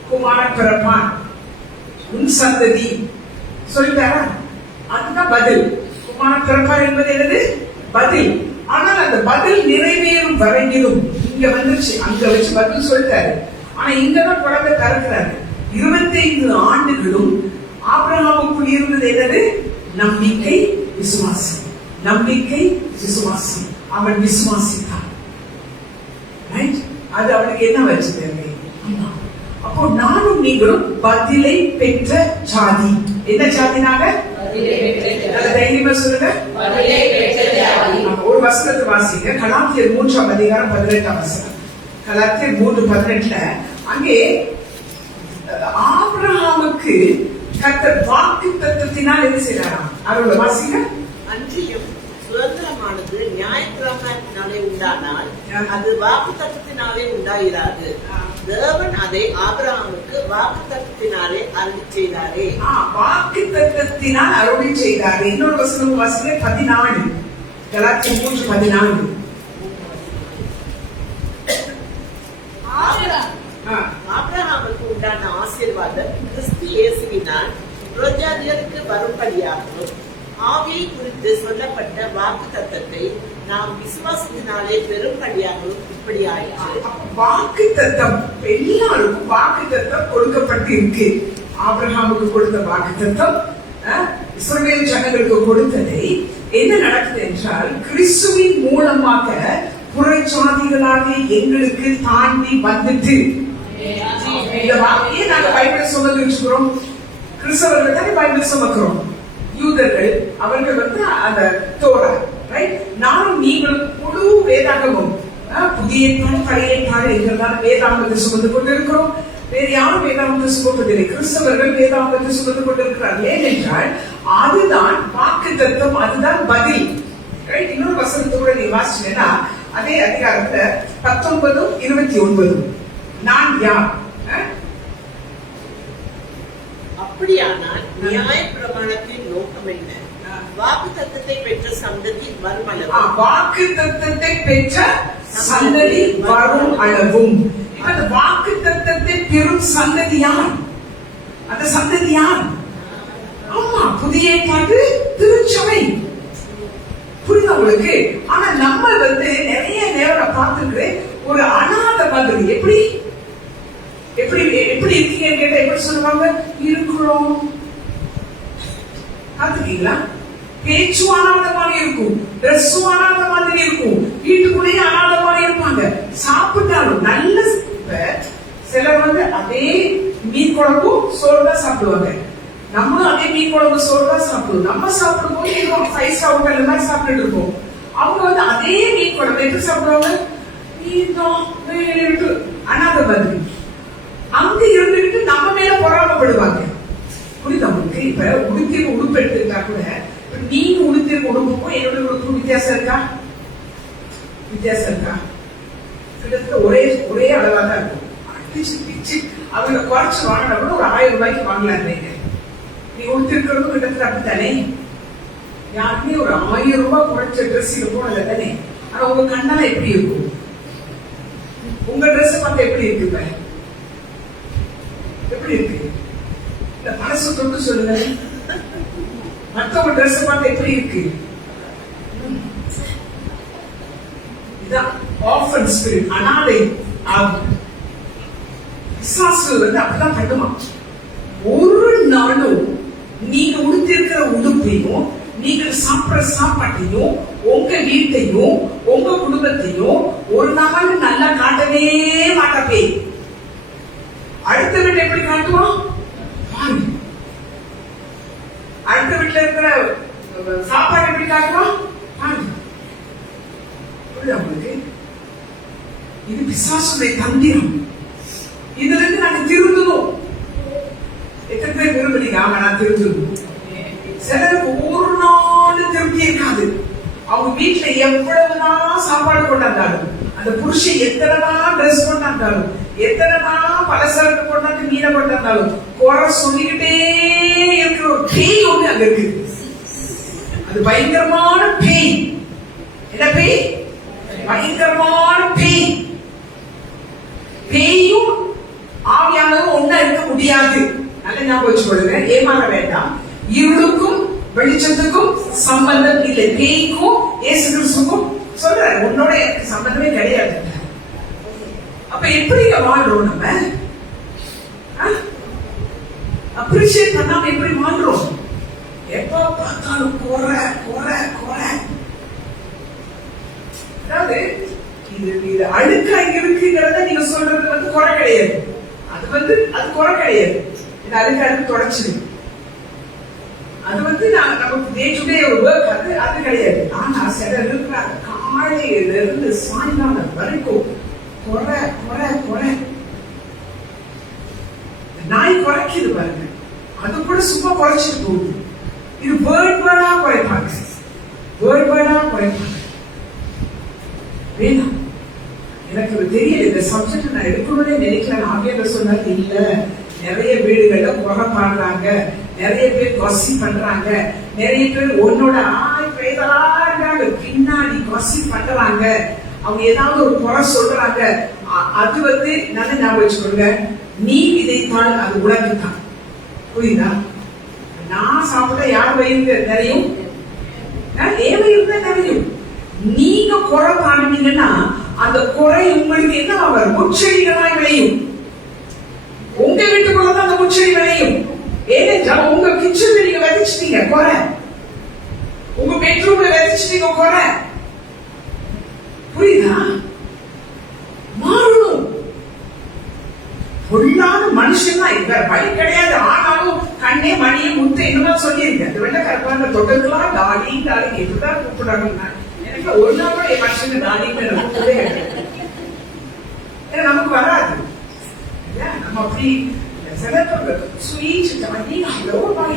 குமாரன் பிறப்பான், உன் சந்ததி சொல்லிட்டாரா? அதுதான் பதில். குமாரன் பிறப்பார் என்பது என்னது? பதில். ஆனால் அந்த பதில் நிறைவேறும் வரையிலும் இங்க வந்துருச்சு, அங்க வச்சு பதில் சொல்லிட்டாரு. ஆனா இங்கதான் குழந்தை திறக்கிறாரு. 25 ஆண்டுகளும் ஆபிரகாமுக்குள் இருந்தது என்னது? நம்பிக்கை, விசுவாசம். நம்பிக்கை, விசுவாசம். அவன் விசுவாசித்தான். அது அவனுக்கு என்ன வச்சது? அப்போ நானும் நீங்களும் பதிலை பெற்ற ஜாதி. என்ன ஜாதினாக? தைரியமா சொல்லுங்க. ஒரு வசனத்தை வாசிங்க. கலாத்தியர் 3ஆம் அதிகாரம் 18ஆம் வசனம். கலாத்தியர் 3:18. அங்கே ஆபிரகாமுக்கு கர்த்தர் வாக்கு தத்தத்தினால் என்ன செய்யறாராம்? அவரோட வாசிங்க. அன்றியும் சுதந்திரமானது நியாயப்பிரமாணத்தினாலே உண்டானால் அது வாக்கு தத்தத்தினாலே உண்டாயிராது. தேவன் அதை ஆபிரகாமுக்கு வாக்கு தத்தத்தினாலே அருளி செய்தாரே. வாக்கு தத்தத்தினால் அருளி செய்தாரே. இன்னொரு வசனம் வாசிங்க. 14. கலாத்தியர் 3:14. ஆபிரகாமுக்கு உண்டான ஆசீர்வாதம் கிறிஸ்து இயேசுவினால் புறஜாதிகளுக்கு வரும்படியாகவும் ஆவியை குறித்து சொல்லப்பட்ட வாக்கு தத்தத்தை நாம் விசுவாசத்தினாலே பெரும்படியாகவும் இப்படி ஆயிற்று. வாக்கு தத்தம் எல்லாருக்கும் வாக்கு தத்தம் கொடுக்கப்பட்டு இருக்கு. ஆபிரகாமுக்கு கொடுத்த வாக்கு தத்தம் இஸ்ரவேல் ஜனங்களுக்கு கொடுத்ததை என்ன நடக்குது என்றால், கிறிஸ்துவின் மூலமாக புறஜாதிகளாக எங்களுக்கு தாண்டி வந்துட்டு இந்த வார்த்தையை நாங்க பைபிள் சுமந்துக்கிறோம். கிறிஸ்தவர்கள் தானே பைபிள் சுமக்கிறோம். யூதர்கள் அவர்கள் வந்து அந்த தோரா, ரைட்? நானும் நீங்களும் முழு வேதாகமும் புதிய ஏற்பாடு பழைய ஏற்பாடு என்கிறதான வேதாகத்தை சுமந்து கொண்டிருக்கிறோம். வேறு யாரும் வேதாகத்தை சுமப்பதில்லை. கிறிஸ்தவர்கள் வேதாகத்தை சுமந்து கொண்டிருக்கிறார்கள். ஏனென்றால் அதுதான் வாக்கு தத்துவம், அதுதான் பதில். இன்னொரு வசனத்தோட நீ வாசிச்சீங்கன்னா அதே அதிகாரத்துல 19:29 நான் யார்? அப்படியானால் நியாய பிரமாணத்தின் நோக்கம் என்ன? வாக்கு தத்தத்தை பெற்ற சந்ததி வரும் அளவு. வாக்கு தத்தத்தை பெற்ற சந்ததி வரும் அளவும். அந்த வாக்கு தத்தத்தை பெறும் சந்ததி யார்? அந்த சந்ததி யார்? ஆமா, புதிய ஏற்பாடு திருச்சபை. புரியுதா உங்களுக்கு? ஆனா நம்ம வந்து நிறைய நேரம் பார்த்துக்கிறேன் ஒரு அநாத மாதிரி. எப்படி எப்படி எப்படி இருக்கீங்கன்னு கேட்டா எப்படி சொல்லுவாங்க? இருக்கிறோம். பார்த்துக்கீங்களா? பேச்சு அநாத மாதிரி இருக்கும், ட்ரெஸ்ஸும் அநாத மாதிரி இருக்கும், வீட்டுக்குள்ளேயே அநாத மாதிரி இருப்பாங்க. சாப்பிட்டாலும் நல்ல சிலர் வந்து அதே மீன் குழம்பும் சோறு தான் சாப்பிடுவாங்க. நம்மளும் அதே மீன் குழம்பு சோறு தான் சாப்பிடுவோம். நம்ம சாப்பிடும் போது 5 ஸ்டார் ஹோட்டல் மாதிரி சாப்பிட்டு இருப்போம். அவங்க வந்து அதே மீன் குழம்பு எப்படி சாப்பிடுவாங்க? அநாத மாதிரி அங்க இருந்துட்டு நம்ம மேல பொறாமப்படுவாங்க. புரியுதா உங்களுக்கு? இப்ப உடுத்திருக்க உடுப்பு எடுத்துக்கிட்டா கூட நீங்க உடுத்திருக்க உடுப்புக்கும் என்னோட உடுப்புக்கும் வித்தியாசம் இருக்கா? வித்தியாசம் இருக்கா? கிட்டத்தட்ட ஒரே அளவா தான் இருக்கும். அடிச்சு பிச்சு அவங்க குறைச்சு வாங்கினா கூட ஒரு 1000 ரூபாய்க்கு வாங்கலாம். நீ உடுத்திருக்கிறதும் கிட்டத்தட்ட அப்படித்தானே. யாருமே ஒரு 1000 ரூபாய் குறைச்ச ட்ரெஸ் இருக்கும் இல்ல தானே. ஆனா உங்க கண்ணெல்லாம் எப்படி இருக்கும்? உங்க ட்ரெஸ் பார்த்து எப்படி இருக்கு? எப்படி இருக்கு? இந்த மனசு தொட்டு சொல்லுங்க. மற்றவங்க ட்ரெஸ் பார்த்து எப்படி இருக்கு? இதான் ஆர்ஃபன் ஸ்பிரிட், அனாதை ஆகும். பிசாசு அப்படிதான் பண்ணுமா. ஒரு நாளும் நீங்க உடுத்திருக்கிற உடுப்பையும் நீங்க சாப்பிடுற சாப்பாட்டையும் உங்க வீட்டையும் உங்க குடும்பத்தையும் ஒரு நாள் நல்லா காட்டவே மாட்டப்பே. அடுத்த வீட்டை எப்படி காட்டுவோம்? அடுத்த வீட்டுல இருக்கிற சாப்பாடு எப்படி காட்டுவோம்? உங்களுக்கு இது பிசாசுடைய தந்திரம். இதுல இருந்து நாங்க திருந்தணும். எத்தனை பேர் விரும்புறீங்க? ஆமா, நான் திருந்தணும். சிலருக்கு ஒரு நாள் திருப்தி இருக்காது. அவங்க வீட்டுல எவ்வளவுதான் சாப்பாடு கொண்டாந்தாலும், அந்த புருஷன் எத்தனைதான் ட்ரெஸ் கொண்டாந்தாலும், எத்தனைதான் பலசரக்கு கொண்டாந்து மீனை கொண்டாந்தாலும் குறை சொல்லிக்கிட்டே இருக்கிற ஒரு பேய் ஒண்ணு அங்க இருக்கு. அது பயங்கரமான பேய். என்ன பேய்? பயங்கரமான பேய். பேயும் ஆவியானதும் ஒண்ணா இருக்க முடியாது. நல்ல ஞாபகம் வச்சுக்கொள்ளுங்க, ஏமாற வேண்டாம். இருளுக்கும் வெளிச்சத்துக்கும் சம்பந்தம் இல்லை. பேய்க்கும் இயேசு கிறிஸ்துவுக்கும் சொல்ற உன்னோட சம்பந்தமே கிடையாது. அப்ப எப்படி வாழ்றோம்? நம்ம அப்ரிஷியேட் பண்ணாம எப்படி வாழ்றோம்? எப்ப பார்த்தாலும் குறை குறை குறை. அதாவது இது அழுக்கா இருக்குங்கிறத நீங்க சொல்றது குறை கிடையாது. அது குறை கிடையாது. இது அழுக்கு தொடச்சிடும். அது நமக்கு டே டு டே ஒரு ஒர்க். அது கிடையாது. ஆனா சிலர் இருக்கிறாங்க, காலையில இருந்து சாயங்காலம் வரைக்கும் குறை குறை குறை. நாய் குறைக்குது பாருங்க, அது கூட சும்மா குறைச்சிட்டு போகுது. இது வேர்ட் வேர்டா குறைப்பாங்க, வேர்ட் வேர்டா குறைப்பாங்க. வேணாம், எனக்கு தெரியல இந்த சப்ஜெக்ட் நான் எடுக்கணும்னே நினைக்கல. ஆவியானவர் சொன்னாரு, இல்ல நிறைய வீடுகள்ல குறை பாடுறாங்க, நிறைய பேர் கொசி பண்றாங்க, நிறைய பேர் உன்னோட இருக்காங்க பின்னாடி கொசி பண்றாங்க, அவங்க ஏதாவது ஒரு குறை சொல்றாங்க. அது நல்ல ஞாபகம் வச்சுக்கோங்க, நீ விதைத்தால் அது உலகத்தான். புரியுதா? நான் சாப்பிட்டா யார் வயிறு நிறையும்? ஏன் வயிறு தான் நிறையும். நீங்க குறை பாடுனீங்கன்னா அந்த குறை உங்களுக்கு என்ன வரும்? முச்செடிகளாய் விளையும். உங்க வீட்டுக்குள்ளதான் அந்த முச்செடி விளையும். ஏனென்றால் உங்க கிச்சன்ல நீங்க விதைச்சிட்டீங்க குறை, உங்க பெட்ரூம்ல விதைச்சிட்டீங்க குறை. புரியுதா? மாறணும். பொல்லாத மனுஷன் தான் வேற வழி கிடையாது. ஆனாலும் கண்ணே மணியை முத்து என்னமா சொல்லியிருக்கேன். அந்த வெள்ளக்காரப்பாங்க தொட்டதுலாம் டாடி டாடி எப்படிதான் கூப்பிடுறாங்க. எனக்கு ஒரு நாள் கூட என் மனுஷன் டாடின்னு கூப்பிடவே கிடையாது. ஏன்னா நமக்கு வராது. நம்ம அப்படி ஸ்வீட்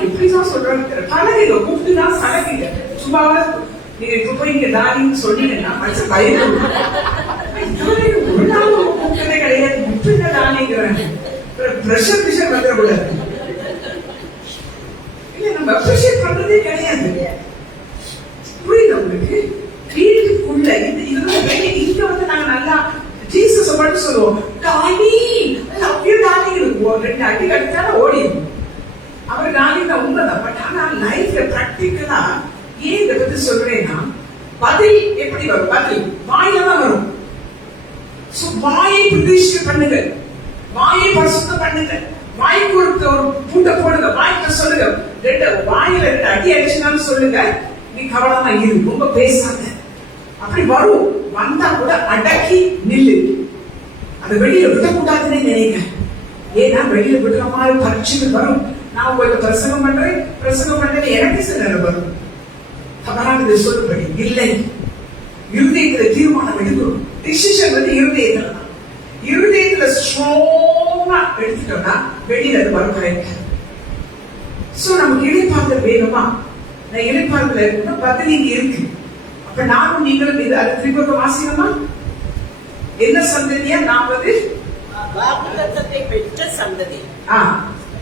எப்படிதான் சொல்றாங்க. பழகிங்க, கூப்பிட்டுதான் சடங்குங்க. சும்மாவா நீங்க இப்ப போய் இங்க டாடின்னு சொன்னீங்கன்னா மனுஷன் பயம். ஒரு நாள் கூப்பிட்டதே கிடையாது. முட்டுங்க டாடிங்கிறாங்க. பிரஷர் பிஷர் வந்துடக்கூடாது. இல்ல, நம்ம அப்ரிஷியேட் பண்றதே கிடையாது. புரியுது உங்களுக்கு? வீட்டுக்குள்ள இங்க நாங்க நல்லா ஜீசஸ் மட்டும் சொல்லுவோம், டாடி அப்படியே டாடி இருக்கும். 2 அடி கடிச்சாலும் ஓடிடும். அவர் டாடி தான் உண்மைதான். பட் ஆனா லைஃப்ல பிராக்டிக்கலா ஏன் இதை பத்தி சொல்றேன்னா, பதில் எப்படி வரும்? பதில் வாயில தான் வரும். வாயை பிரதிஷ்டை பண்ணுங்க, வாயை பரிசுத்தம் பண்ணுங்க, வாய்க்கு ஒரு பூட்டை போடுங்க, வாய்க்கு சொல்லுங்க. வாயில 2 அடி அடிச்சுனாலும் சொல்லுங்க, நீ கவனமா இரு, ரொம்ப பேசாத. அப்படி வரும். வந்தா கூட அடக்கி நில்லு. அதை வெளியில விடக்கூடாதுன்னு நினைங்க. ஏன்னா வெளியில விடுற மாதிரி பரீட்சைகள் வரும். நான் உங்களுக்கு பிரசங்கம் பண்றேன் எனக்கு சில நேரம் வரும். தவறானது சொல்லுபடி இல்லை. இருதயத்துல தீர்மானம் எடுக்கணும். டிசிஷன் இருதயத்துல தான். இருதயத்துல ஸ்ட்ராங்கா எடுத்துட்டோம்னா வெளியில அது வரும். கரெக்ட். சோ நமக்கு இளைப்பாறுதல் வேணுமா? நான் இளைப்பாறுதல் இருக்குன்னா பதில் இங்க இருக்கு. அப்ப நானும் நீங்களும் இது அது திருப்பி வாசிக்கணுமா? என்ன சந்ததியா? 40 வாக்குத்தத்தத்தை பெற்ற சந்ததி.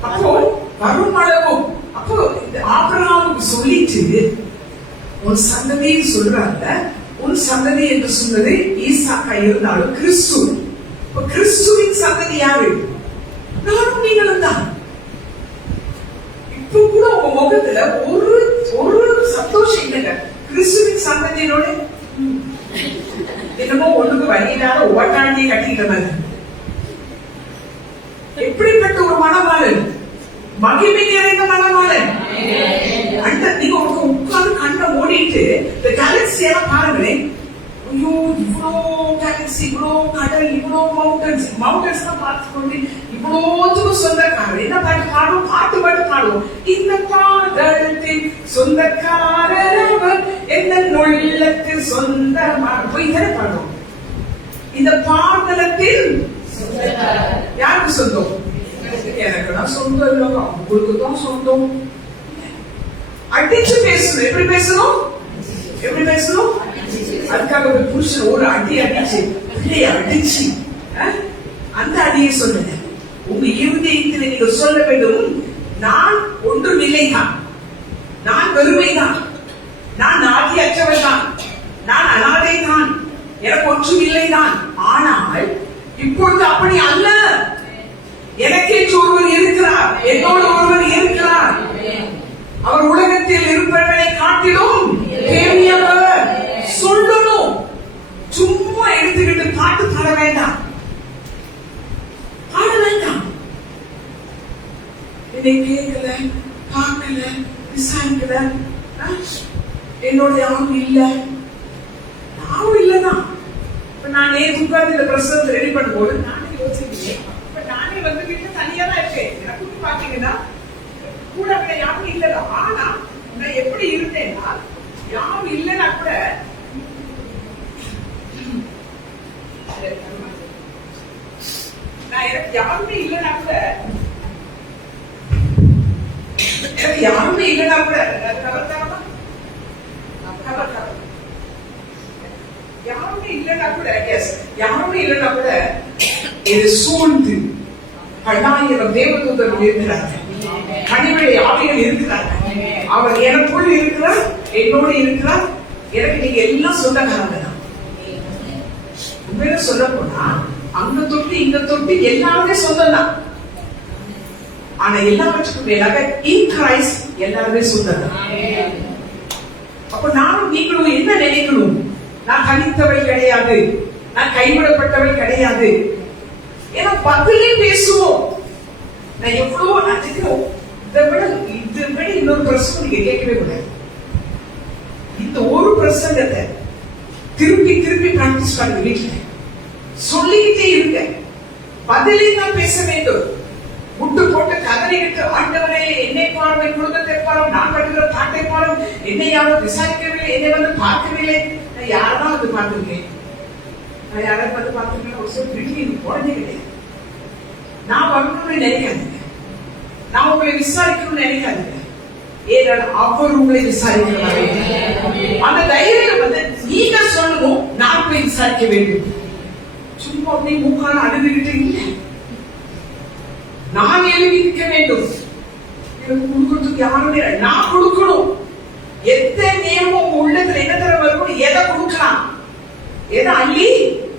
அப்போ வருமளவும் அப்போ ஆபிரகாமுக்கு சொல்லிட்டு உன் சந்ததி சொல்றாங்க. உன் சந்ததி என்று சொன்னது ஈசாக்கா இருந்தாலும் கிறிஸ்து. கிறிஸ்துவின் சந்ததி யாரு? நானும் நீங்களும் தான். இப்ப கூட உங்க முகத்துல ஒரு சந்தோஷம் இல்லைங்க. கிறிஸ்துவின் சந்ததியோட என்னமோ ஒண்ணுக்கு வழியிலாத ஓட்டாண்டியை கட்டிக்கிட்ட மாதிரி. எப்படிப்பட்ட ஒரு மனவாளன், மகிமை நிறைந்த மனவாளன். அந்த நீங்க உட்கார்ந்து கண்ணை மூடிட்டு இந்த கேலக்சி எல்லாம் பாருங்களேன். ஐயோ, இவ்வளோ கேலக்சி, இவ்வளோ கடல், இவ்வளோ மவுண்டன்ஸ் எல்லாம் பார்த்துக்கொண்டு இவ்வளோத்துக்கும் சொந்தக்காரர் என்ன பாட்டு பாடுவோம்? பாட்டு பாடுவோம். இந்த பாடத்தின் சொந்தக்காரர் என்ன உள்ளத்தில் சொந்தமான போய் தானே பாடுவோம். இந்த பாடலத்தில் யாருக்கு சொந்தம்? எனக்கு தான் சொந்தம் இல்லைங்க, உங்களுக்கு தான் சொந்தம். அடிச்சு பேசணும். எப்படி பேசணும்? எப்படி பேசணும்? அதுக்காக ஒரு புருஷன் ஒரு அடி அடிச்சு பிள்ளைய அடிச்சு அந்த அடியை சொல்லுங்க. உங்க இருதயத்தில் நீங்க சொல்ல வேண்டும், நான் ஒன்றும் இல்லைதான், நான் வெறுமைதான், நான் நாதியற்றவன் தான், நான் அனாதை தான், எனக்கு ஒன்றும் இல்லைதான். ஆனால் இப்பொழுது அப்படி அல்ல. எனக்கே ஒருவர் இருக்கிறார், என்னோடு ஒருவர் இருக்கிறார். அவர் உலகத்தில் இருப்பவரை காட்டிலும் பெரியவர். சொல்லணும். சும்மா எடுத்துக்கிட்டு பாட்டு பாட வேண்டாம், பாட வேண்டாம். என்னை கேட்கல, பார்க்கல, விசாரிக்கல, என்னோட யாரும் இல்ல, யாரும் இல்லதான். இப்ப நான் நேற்று உட்கார்ந்து இந்த பிரசவத்தை ரெடி பண்ணும்போது நானே யோசிக்கிறேன். இப்ப நானே வந்து வீட்டுல தனியா தான் இருக்கேன். எனக்கு பாத்தீங்கன்னா கூட யாரும் இல்லதா. ஆனா நான் எப்படி இருந்தேன்னா, யாரும் இல்லைன்னா கூட எனக்கு யாருமே இல்லைன்னா கூட யாருமே இல்லைன்னா கூட யாருமே இல்லைன்னா கூட யாருமே இல்லைன்னா கூட இது சூழ்ந்து 10,000 தேவதூதர்கள் இருக்கிறார்கள், கனிவழி ஆவிகள் இருக்கிறார்கள். அவர் எனக்குள் இருக்கிறார், என்னோடு இருக்கிறார். எனக்கு நீங்க எல்லாம் சொந்தக்காரங்க தான். உண்மையில சொல்ல போனா அங்க தொட்டு இங்க தொட்டு எல்லாருமே சொந்தம் தான். ஆனா எல்லாவற்றுக்கும் மேலாக இன் கிரைஸ்ட் எல்லாருமே சொந்தம் தான். அப்ப நானும் நீங்களும் என்ன நினைக்கணும்? நான் கணித்தவள் கிடையாது, நான் கைவிடப்பட்டவள் கிடையாது. ஏன்னா பதிலே பேசுவோம். நான் எவ்வளவு நினைக்கிறோம். இதை விட இன்னொரு பிரசங்கம் நீங்க கேட்கவே கூடாது. இந்த ஒரு பிரசங்கத்தை திருப்பி பிராக்டிஸ் பண்ணுங்க. வீட்டுல சொல்லிக்கிட்டே இருக்க, பதிலே தான் பேச வேண்டும். முட்டு போட்டு கதறிக்கிட்டு, ஆண்டவரே என்னை பாரும், என் குடும்பத்தை பாரும், நான் படுகிற பாட்டை பாரும், என்னை யாரும் விசாரிக்கவில்லை, என்னை வந்து பார்க்கவில்லை. நான் யாரதான் வந்து பார்த்துருக்கேன், நான் யாராவது வந்து பார்த்துருக்கேன். ஒரு சில வீட்டுக்கு குழந்தை கிடையாது. நான் வரணும்னு நினைக்காதுங்க, நான் உங்களை விசாரிக்கணும்னு நினைக்காதுங்க. ஏன்னா அவர் உங்களை விசாரிக்கிறார். அந்த தைரியம் வந்து நீங்க சொல்லணும், நான் போய் விசாரிக்க வேண்டும். சும்மா அப்படி மூக்கான அழுதுகிட்டு இல்லை, நான் எழுதி நிற்க வேண்டும். எனக்கு கொடுக்கறதுக்கு யாருமே நான் கொடுக்கணும். எந்த நேரமும் உங்க உள்ளத்துல என்ன தர வரும், எதை கொடுக்கலாம், எதை அள்ளி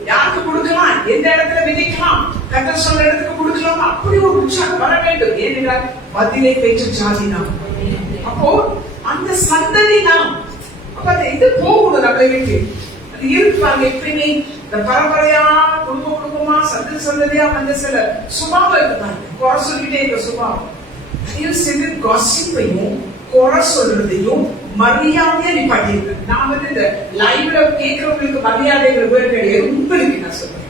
யாருக்கு கொடுக்கலாம், எந்த இடத்துல விதைக்கலாம், கர்த்தர் சொல்ற இடத்துக்கு கொடுக்கலாம். அப்படி ஒரு உற்சாகம் வர வேண்டும். ஏனென்றால் பதிலை பெற்ற ஜாதி நாம். அப்போ அந்த சந்ததி நாம். அப்ப இது போகணும் நம்மளை விட்டு. அது இருப்பாங்க எப்பயுமே இந்த பரம்பரையா குடும்பமா சந்ததியா வந்து சில சுபாவம் இருப்பாங்க. குறை சொல்லிட்டே இருக்க சுபாவம். அதையும் சேர்ந்து காசிப்பையும் குறை சொல்றதையும் மரியாதையா நிப்பாட்டிருக்கு. நான் வந்து இந்த லைவ்ல கேட்கறவங்களுக்கு மரியாதைங்கிற பேர் கிடையாது. உங்களுக்கு நான் சொல்றேன்,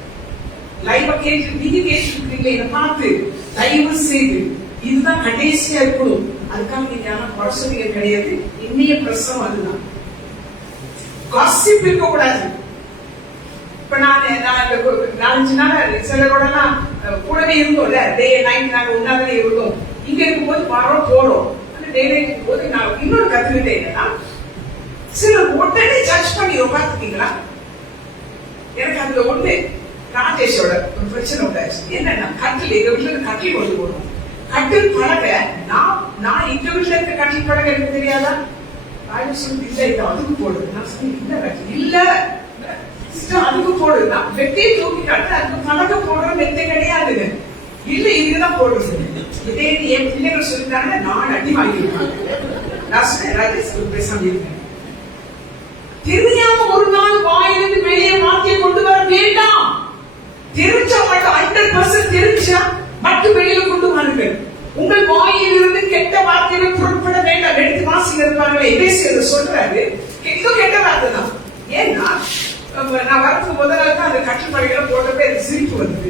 லைவ் கேட்டு நீங்க கேட்டுருக்கீங்க, இதை பார்த்து தயவு செய்து இதுதான் கடைசியா இருக்கணும். அதுக்காக நீங்க யாரும் குறை சொல்லிக்க கிடையாது. இன்னைய பிரசவம் அதுதான். காசிப் இருக்க கூடாது. இப்ப நான் 4-5 நாள் சிலரோட கூடவே இருந்தோம்ல, டே நைட் நாங்க ஒன்னாவே இருந்தோம். இங்க இருக்கும்போது வரோம் போறோம். நிறைவேற்றும் போது நான் இன்னொரு கத்துக்கிட்டேன் என்னன்னா, சிலர் உடனே ஜட்ஜ் பண்ணி உட்காந்துட்டீங்களா. எனக்கு அதுல ஒண்ணு ராஜேஷோட ஒரு பிரச்சனை உண்டாச்சு. என்னன்னா, கட்டில் எங்க வீட்டுல இருந்து கட்டில் கொண்டு போகணும். கட்டில் பழக நான் எங்க வீட்டுல இருக்க கட்டில் பழக எனக்கு தெரியாதா? ராஜேஷ் சொல்லி இல்ல இதை அதுக்கு போடு. நான் சொன்னேன் இல்ல கட்டில் இல்ல அதுக்கு போடு. நான் வெட்டியை தூக்கி காட்டு அதுக்கு பழக போடுற மெத்தை கிடையாது. இல்ல இதுதான் போடுறது. இதே என் பிள்ளைகள் சொல்லிட்டாங்க, நான் அடி வாங்கிருக்கேன். நான் சொன்னேன் ராஜேஷ் பேசாம இருக்கேன். தெரியாம ஒரு நாள் வாயிலிருந்து வெளியே வார்த்தையை கொண்டு வர வேண்டாம். தெரிஞ்சா மட்டும் 100% தெரிஞ்சா மட்டும் வெளியே கொண்டு வாருங்கள். உங்கள் வாயிலிருந்து கெட்ட வார்த்தைகளை புறப்பட வேண்டாம். எடுத்து வாசிங்க இருப்பாங்களே எபேசியர் சொல்றாரு, இதுவும் கெட்ட வார்த்தை தான். ஏன்னா நான் வரதுக்கு முதல்ல தான் அந்த கட்டுப்பாடுகளை போட்டப்ப எனக்கு சிரிப்பு வந்தது.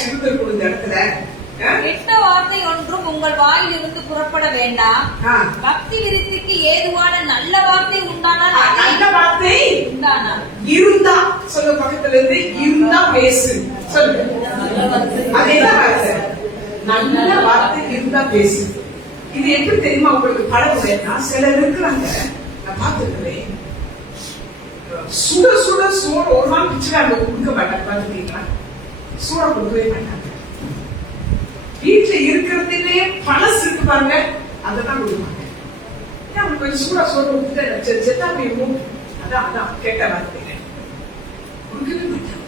சிறுதல் கொடுத்த இடத்துல கெட்ட வார்த்தை ஒன்றும் உங்கள் வாயிலிருந்து புறப்பட வேண்டாம். பக்தி விருத்திக்கு ஏதுவான நல்ல வார்த்தை உண்டானால் நல்ல வார்த்தை உண்டானா இருந்தா சொல்ல பக்கத்துல இருந்து இருந்தா பேசு சொல்லு. அதேதான் வார்த்தை, நல்ல வார்த்தை இருந்தா பேசு. இது எப்படி தெரியுமா உங்களுக்கு பழகுறேன்னா, சிலர் இருக்கிறாங்க நான் பார்த்துக்கிறேன், சுட சுட சோறு ஒரு நாள் பிச்சுக்காங்க கொடுக்க மாட்டாங்க. பார்த்துட்டீங்களா? சோற கொடுக்கவே மாட்டாங்க. வீட்டுல இருக்கிறதுலே பழசு இருக்கு பாருங்க, அதெல்லாம் கொடுப்பாங்க. அவனுக்கு கொஞ்சம் சூடா சோறு கொடுத்துட்டு செத்தா போயிருக்கும். அதான் கேட்ட வார்த்தைங்க கொடுக்கவே மாட்டாங்க.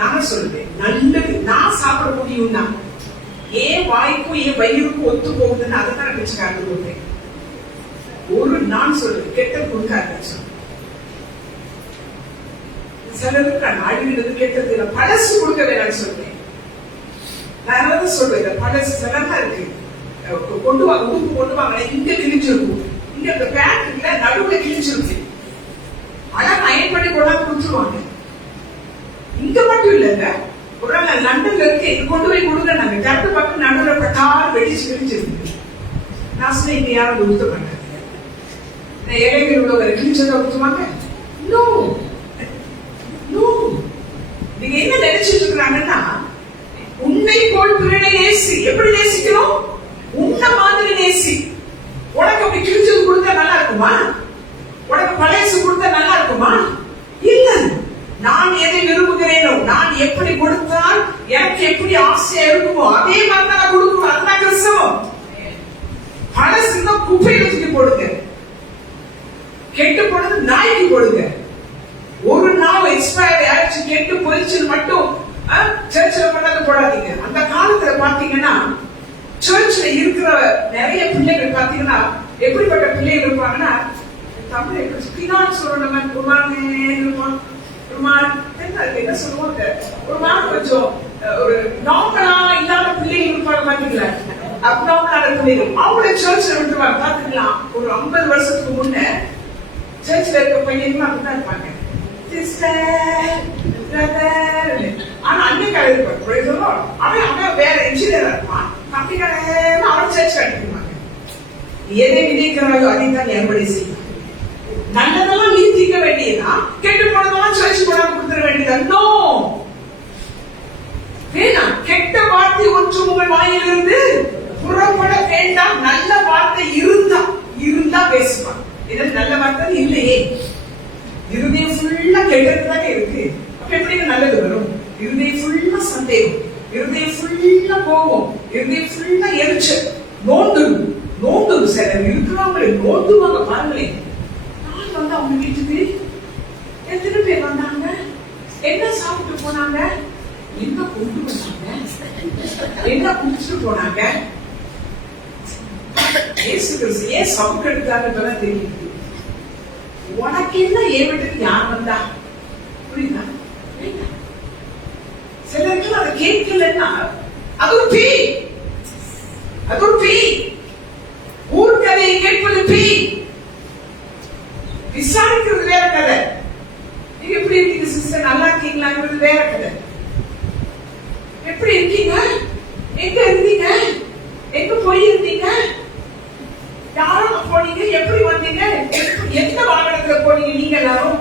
நான் சொல்றேன் நல்லது நான் சாப்பிட முடியும்னா ஏன் வாய்க்கும் என் வயிறுக்கும் ஒத்து போகுதுன்னு அதை தான் பிச்சுக்காங்க கொடுத்தேன். ஒரு நான் சொல்றேன் கெட்ட கொடுக்க ஆரம்பிச்சோம். சிலருக்கு அழுகிறது கெட்டது இல்லை, பழசு கொடுக்க வேணாம்னு சொல்றேன். நான் சொல்றேன் பழசு சிலமா இருக்கு, கொண்டு வாங்க உடுப்பு கொண்டு வாங்க, இங்க கிழிச்சிருக்கும், இங்க இந்த பேண்ட்ல நடுவுல கிழிச்சிருக்கு, அழகா அயன் பண்ணி கொண்டாந்து கொடுத்துருவாங்க. இங்க மட்டும் இல்லங்க, ஒரு நாள் லண்டன்ல இருக்கு, இது கொண்டு போய் கொடுங்க. நாங்க கரெக்ட் பக்கம் நடுவுல கார் வெடிச்சு கிழிச்சிருக்கு. நான் சொன்னேன் இங்க யாரும் கொடுத்த மாட்டாங்க. ஏழைகள் உள்ளவரை கிழிச்சதை கொடுத்துவாங்க. நோ நோ, நீங்க என்ன நினைச்சிட்டு இருக்கிறாங்கன்னா, உன்னை போல் பிறனை நேசி. எப்படி நேசிக்கணும்? உன்ன மாதிரி நேசி. உனக்கு அப்படி கிழிச்சது கொடுத்தா நல்லா இருக்குமா? உனக்கு பழையசு கொடுத்தா நல்லா இருக்குமா? இல்ல, நான் எதை விரும்புகிறேனோ, நான் எப்படி கொடுத்தால் எனக்கு எப்படி ஆசையா இருக்குமோ அதே மாதிரி தான் கொடுக்கணும். அதுதான் கிறிஸ்தவம். பழசுன்னா குப்பையில தூக்கி போடுங்க, கெட்டு போனது நாய்க்கு போடுங்க. ஒரு நாள் எக்ஸ்பயர் ஆயிடுச்சு கெட்டு போயிடுச்சு மட்டும் சர்ச்சில் பண்ணது போடாதீங்க. அந்த காலத்துல பாத்தீங்கன்னா சர்ச்ல இருக்கிற நிறைய பிள்ளைகள் பாத்தீங்கன்னா எப்படிப்பட்ட பிள்ளைகள் இருப்பாங்கன்னா, தமிழ் பின்னான்னு சொல்லணும், என்ன சொல்லுவாங்க, ஒரு மாதிரி கொஞ்சம் ஒரு நார்மலா இல்லாத பிள்ளைகள் இருப்பாங்க பாத்தீங்களா, அப்நார்மலான பிள்ளைகள். அவங்கள சர்ச்ல விட்டுருவாங்க. பாத்துக்கலாம், ஒரு 50 வருஷத்துக்கு முன்ன சர்ச்ல இருக்க பையன்கள் அப்படிதான் இருப்பாங்க. ஆனா அன்னைக்கு இருப்பான், அவன் வேற என்ஜினியரா இருப்பான். அவன் சர்ச் கட்டிருப்பாங்க. எதை விதைக்கிறாயோ அதை தான் ஏற்படி செய்யும். நல்லதெல்லாம் நீதிக்க வேண்டியதா, கெட்டு போனதெல்லாம் சர்ச் கொண்டாந்து கொடுத்துட வேண்டியதா? நோ, வேணாம். கெட்ட வார்த்தை ஒன்று உங்கள் வாயிலிருந்து புறப்பட வேண்டாம். நல்ல வார்த்தை இருந்தா பேசுவான். இது நல்ல வார்த்தை இல்லையே, இருதயம் ஃபுல்லா கெட்டதுதானே இருக்கு. அப்ப எப்படி நல்லது வரும்? இருதயம் ஃபுல்லா சந்தேகம், இருதயம் ஃபுல்லா கோபம், இருதயம் ஃபுல்லா எரிச்சல், நோண்டு சிலர் இருக்கிறவங்களை நோண்டுவாங்க. பாருங்களேன், நான் வந்து அவங்க வீட்டுக்கு எத்தனை பேர் வந்தாங்க, என்ன சாப்பிட்டு போனாங்க, என்ன கொண்டு வந்தாங்க, என்ன குடிச்சுட்டு போனாங்க. ஏன் சவுக்கு எடுத்தாங்க தெரியுது. உனக்கு என்ன ஏவிட்டுக்கு யார் வந்தா? புரியுதா? சிலருக்கு அதை கேட்கலன்னா அது ஒரு பேய், அது ஒரு பேய். ஊர்கதையை கேட்பது பேய், விசாரிக்கிறது வேற கதை. நீங்க எப்படி இருக்கீங்க சிஸ்டர், நல்லா இருக்கீங்களாங்கிறது வேற கதை. எப்படி இருக்கீங்க, எங்க இருந்தீங்க, எங்க போயிருந்தீங்க, யாரும் போனீங்க, எப்படி வந்தீங்க, எந்த வாகனத்துல போனீங்க, நீங்க எல்லாரும்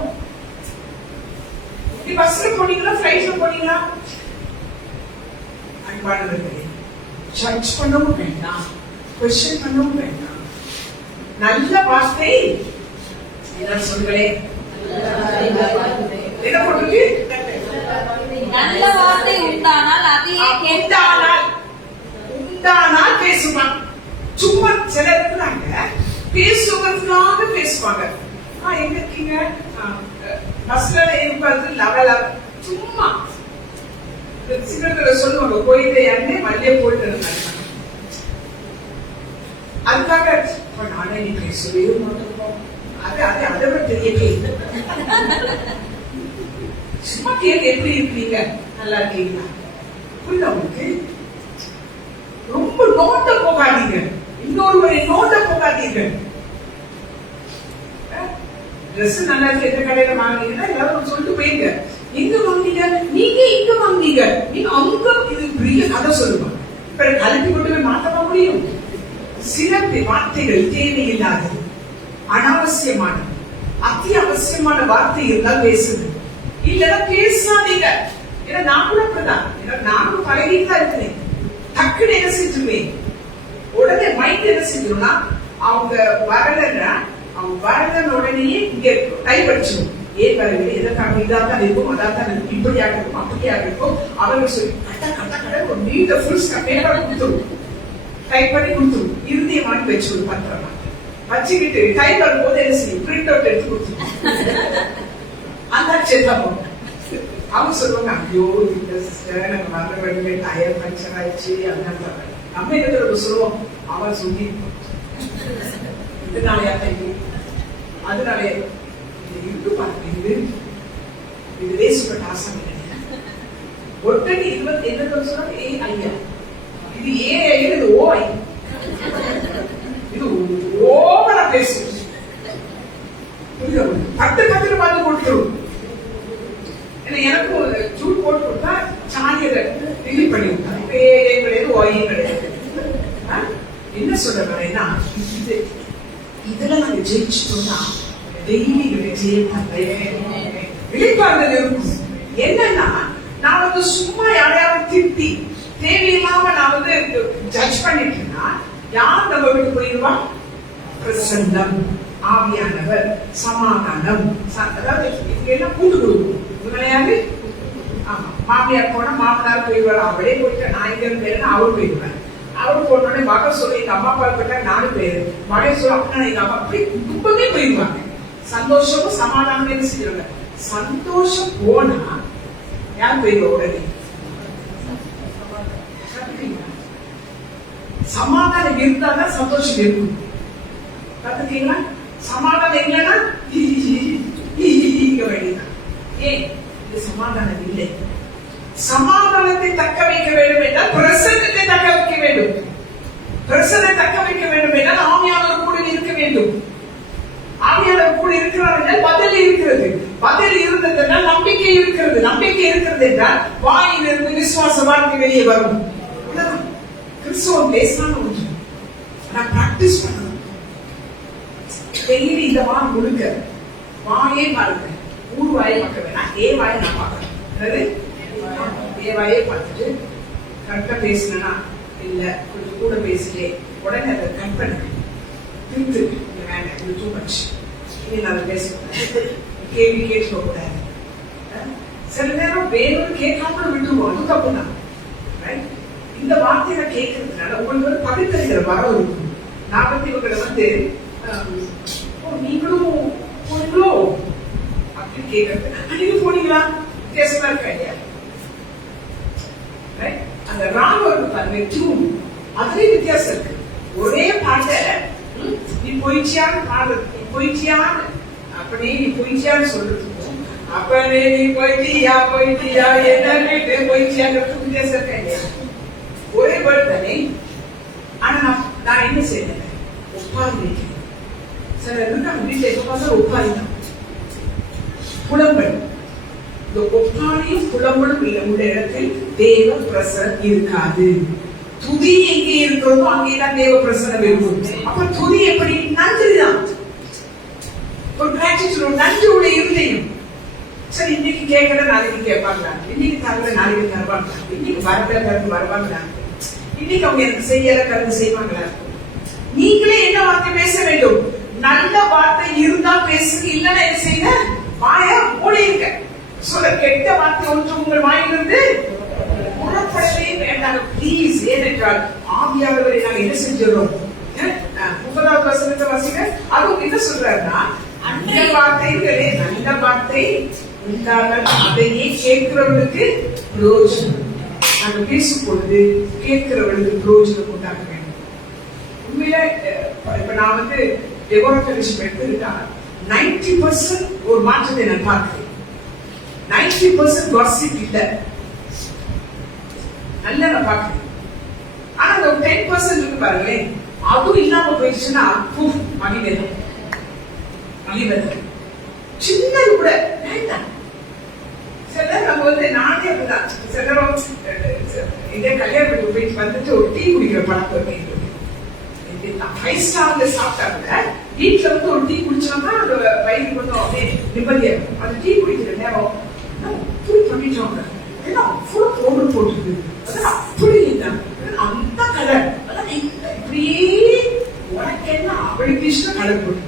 பஸ்ல போனீங்களா, பிளைட்ல போனீங்களா? அன்பானவர்களே, ஜட்ஜ் பண்ணவும் வேண்டாம், கொஸ்டின் பண்ணவும் வேண்டாம். நல்ல வார்த்தை என்ன சொல்கிறேன், என்ன போட்டிருக்கு? நல்ல வார்த்தை உண்டானால் அதையே கேட்டால் உண்டானால் பேசுவான். சும்மா சில இருக்கிறாங்க பேசுவதற்காக பேசுவாங்க. எங்க இருக்கீங்க, பஸ்ல இருப்பது லெவல் சும்மா சின்னத்துல சொல்லுவாங்க, போயிட்டு அண்ணே மல்லிய போயிட்டு இருந்தாங்க. அதுக்காக நானே நீ பேசுவே அது அது அதை விட தெரியவே இல்லை. சும்மா கேட்க எப்படி இருக்கீங்க, நல்லா இருக்கீங்களா, உங்களுக்கு ரொம்ப நோட்ட போகாதீங்க, இன்னொருவரை நோட்ட போகாதீங்க. ட்ரெஸ் நல்லா இருக்கு, எந்த கடையில வாங்கினீங்கன்னா எல்லாரும் சொல்லிட்டு போயிருங்க. எங்க வாங்கினீங்க, நீங்க இங்க வாங்கினீங்க, நீங்க அங்க இது பெரிய கதை சொல்லுவாங்க. இப்ப கலப்பி கொண்டு மாத்தவா முடியும்? சில வார்த்தைகள் தேவையில்லாதது, அனாவசியமான அத்தியாவசியமான வார்த்தை இருந்தால் பேசுங்க, இல்லைன்னா பேசாதீங்க. ஏன்னா நான் கூட அப்படிதான், நானும் பழகிட்டு தான் இருக்கிறேன். டக்குன்னு என்ன செஞ்சுருவேன், உடனே மைண்ட் என்ன செஞ்சிரும்னா, அவங்க வரலன்னா அவங்க வரலன்னு உடனேயே இங்க டைப் அடிச்சிடும். ஏன் வரல, எதற்காக இதான் இருக்கும், அதான் இருக்கும், இப்படியாக இருக்கும், அப்படியாக இருக்கும். அவங்க சொல்லி கட்ட கட்ட கட்ட ஒரு நீண்ட ஃபுல் ஸ்டேட்டோட கொடுத்துரும், டைப் பண்ணி கொடுத்துரும். இறுதியை வாங்கி வச்சு பத்திரமா வச்சுக்கிட்டு டைப் வரும்போது என்ன செய்யும், பிரிண்ட் அவுட் எடுத்து கொடுத்துரும். அந்த செல்லமோ அவங்க சொல்லுவாங்க, ஐயோ இந்த சிஸ்டர் நாங்க வர வேண்டிய டயர் பஞ்சர் ஆயிடுச்சு, அதனால நம்ம என்ன சொல்லுவோம், அவன் சொல்லி இதனாலயா டைம், அதனாலே இருக்கு பாருங்க. இது வேஸ்ட் ஆசம் ஒட்டனி 20 என்ன சொன்னா ஏ ஐயா, இது ஏ ஐயா, இது ஓ ஐ, இது ஓவரா பேசு பட்டு பட்டு பார்த்து கொடுத்துரும். எனக்கும் ஜூட் போட்டு கொடுத்தா சாணியை ரிலீவ் பண்ணி விட்டாங்க. கிடையாது, ஓயும் கிடையாது. என்ன சொல்ற வரேன்னா, இதுல நாங்க ஜெயிச்சிட்டோம்னா டெய்லி விழிப்பாடுதல் இருக்கும். என்னன்னா, நான் வந்து சும்மா யாரையாவது திட்டி தேவையில்லாம நான் வந்து ஜட்ஜ் பண்ணிட்டேன்னா யார் நம்ம விட்டு போயிடுவா? பிரசன்னம், ஆவியானவர், சமாதானம். அதாவது எல்லாம் கூட்டு கொடுக்கும். இவங்களையாவது மாமியார் போனா மாமனார் போயிடுவாள், அவளே போயிட்டேன், நான் இங்க இருந்தேன், அவள் போயிடுவேன். அவள் போனோடனே மகன் சொல்லி எங்க அம்மா அப்பா போட்டா நானும் போயிரு, மகன் சொல்ல அப்படின்னா எங்க அம்மா அப்படி குடும்பமே போயிடுவாங்க. சந்தோஷமும் சமாதானம் என்ன செய்யறாங்க? சந்தோஷம் போனா யார் போயிடுவா? உடனே சமாதானம் இருந்தாதான் சந்தோஷம் இருக்கும். கத்துக்கீங்களா? சமாதானம் இல்லைன்னா வேண்டியதான். ஏன் இது சமாதானம் இல்லை? சமாதானத்தை தக்க வைக்க வேண்டும் என்றால் பிரசன்னத்தை தக்க வைக்க வேண்டும். பிரசன்னை தக்க வைக்க வேண்டும் என்றால் ஆவியானவர் கூட இருக்க வேண்டும். ஆவியானவர் கூட இருக்கிறார் என்றால் பதில் இருக்கிறது. பதில் இருந்ததுனால் நம்பிக்கை இருக்கிறது. நம்பிக்கை இருக்கிறது என்றால் வாயிலிருந்து விசுவாச வார்த்தை வெளியே வரும். கிறிஸ்துவம் பேசாம ஒன்று நான் பிராக்டிஸ் பண்ணணும். டெய்லி இந்த வாரம் முழுக்க வாயே பாருங்க, ஊர் வாயை பார்க்க வேணாம், ஏ வாயை நான் பார்க்கறேன். ஏ வாயே பார்த்துட்டு கரெக்டா பேசினா இல்ல கொஞ்சம் கூட பேசலே உடனே அதை கட் பண்ணுங்க, திருத்து வேண்டாம், இது டூ மச், இனி நான் பேசக்கூடாது, கேள்வி கேட்க கூடாது. சில நேரம் வேறொரு கேட்காம விட்டுருவோம், அது தப்பு தான். இந்த வார்த்தையை கேட்கறதுனால உங்களுக்கு ஒரு பகுத்தறிகிற வரம் இருக்கும். நான் வந்து இவங்களை வந்து நீங்களும் போனீங்களோ அப்படின்னு கேட்கறது, நீங்க போனீங்களா வித்தியாசமா இருக்கா இல்லையா? அந்த ராகம் பாருங்க, டியூன் அதுலயும் வித்தியாசம் இருக்கு. ஒரே பாட்டை நீ போயிச்சியான்னு பாடுறது, நீ போயிச்சியான்னு அப்படியே நீ போயிச்சியான்னு சொல்றதுக்கும் அப்பனே நீ போயிட்டியா போயிட்டியா என்ன போயிச்சியாங்கிறது வித்தியாசம் இருக்கா இல்லையா? ஒரே வேர்ட் தானே. ஆனா நான் என்ன செய்யறேன், ஒப்பாரி வைக்கிறேன். சில இருக்காங்க வீட்டுல எப்ப பார்த்தா ஒப்பாரி தான், புலம்பல். இந்த ஒப்பாரியும் புலம்பலும் உள்ள இடத்தில் தேவ பிரசனம் இருக்காது. துதி எங்கே இருக்கிறதோ அங்கேதான் தேவ பிரசனம் இருக்கும். அப்ப துதி எப்படி? நன்றிதான், ஒரு கிராட்டிடியூட், நன்றி உள்ள இருந்தையும். சரி, இன்னைக்கு கேட்கல நாளைக்கு கேட்பாங்களா, இன்னைக்கு தரல நாளைக்கு தருவாங்களா, இன்னைக்கு வரல கருத்து வருவாங்களா, இன்னைக்கு அவங்க எனக்கு செய்யல கருத்து செய்வாங்களா, நீங்களே என்ன வார்த்தை பேச வேண்டும்? நல்ல வார்த்தை இருந்தா பேசுங்க, இல்லன்னா என்ன செய்யுங்க? வாயை மூடிருங்க. சொல்ல கெட்ட வார்த்தை ஒன்று உங்கள் வாயிலிருந்து புறப்படவே வேண்டாம் ப்ளீஸ். ஏனென்றால் ஆவியானவரை நாங்கள் என்ன செஞ்சிடறோம்? 30வது வசனத்தை வாசிங்க. அதுவும் என்ன சொல்றாருன்னா, அந்த வார்த்தைகளே நல்ல வார்த்தை உண்டாக அதையே கேட்கிறவர்களுக்கு பிரயோஜனம். நாங்கள் பேசும் பொழுது கேட்கிறவர்களுக்கு பிரயோஜனம் உண்டாக வேண்டும். உண்மையில இப்ப நான் வந்து டெமோக்ரட்டிசம் எடுத்துக்கிட்டா 90% ஒரு மாற்றத்தை நான் பார்க்கிறேன். 90% gossip இல்ல, நல்ல நான் பார்க்கிறேன். ஆனா அந்த 10% இருக்கு பாருங்களேன், அதுவும் இல்லாம போயிடுச்சுன்னா மகிழ்வேதம் சின்னது கூட வேண்டாம். சில நம்ம வந்து நானே அப்படிதான் சில இதே கல்யாணத்துக்கு போயிட்டு வந்துட்டு ஒரு டீ குடிக்கிற பழக்கம் இருக்கு. 5 ஸ்டார்ல சாப்பிட்டா கூட வீட்டுல வந்து ஒரு டீ குடிச்சோம்னா அந்த வயிறு கொஞ்சம் அப்படியே நிம்மதியா இருக்கும். அந்த டீ குடிக்கிற நேரம் அப்படி பண்ணிட்டோம், ஏன்னா அவ்வளவு பவுடர் போட்டுருக்கு, அதான் அப்படி அந்த கலர், அதான் இப்படியே உனக்கு என்ன அவளுக்கு இஷ்டம் கலர் போட்டு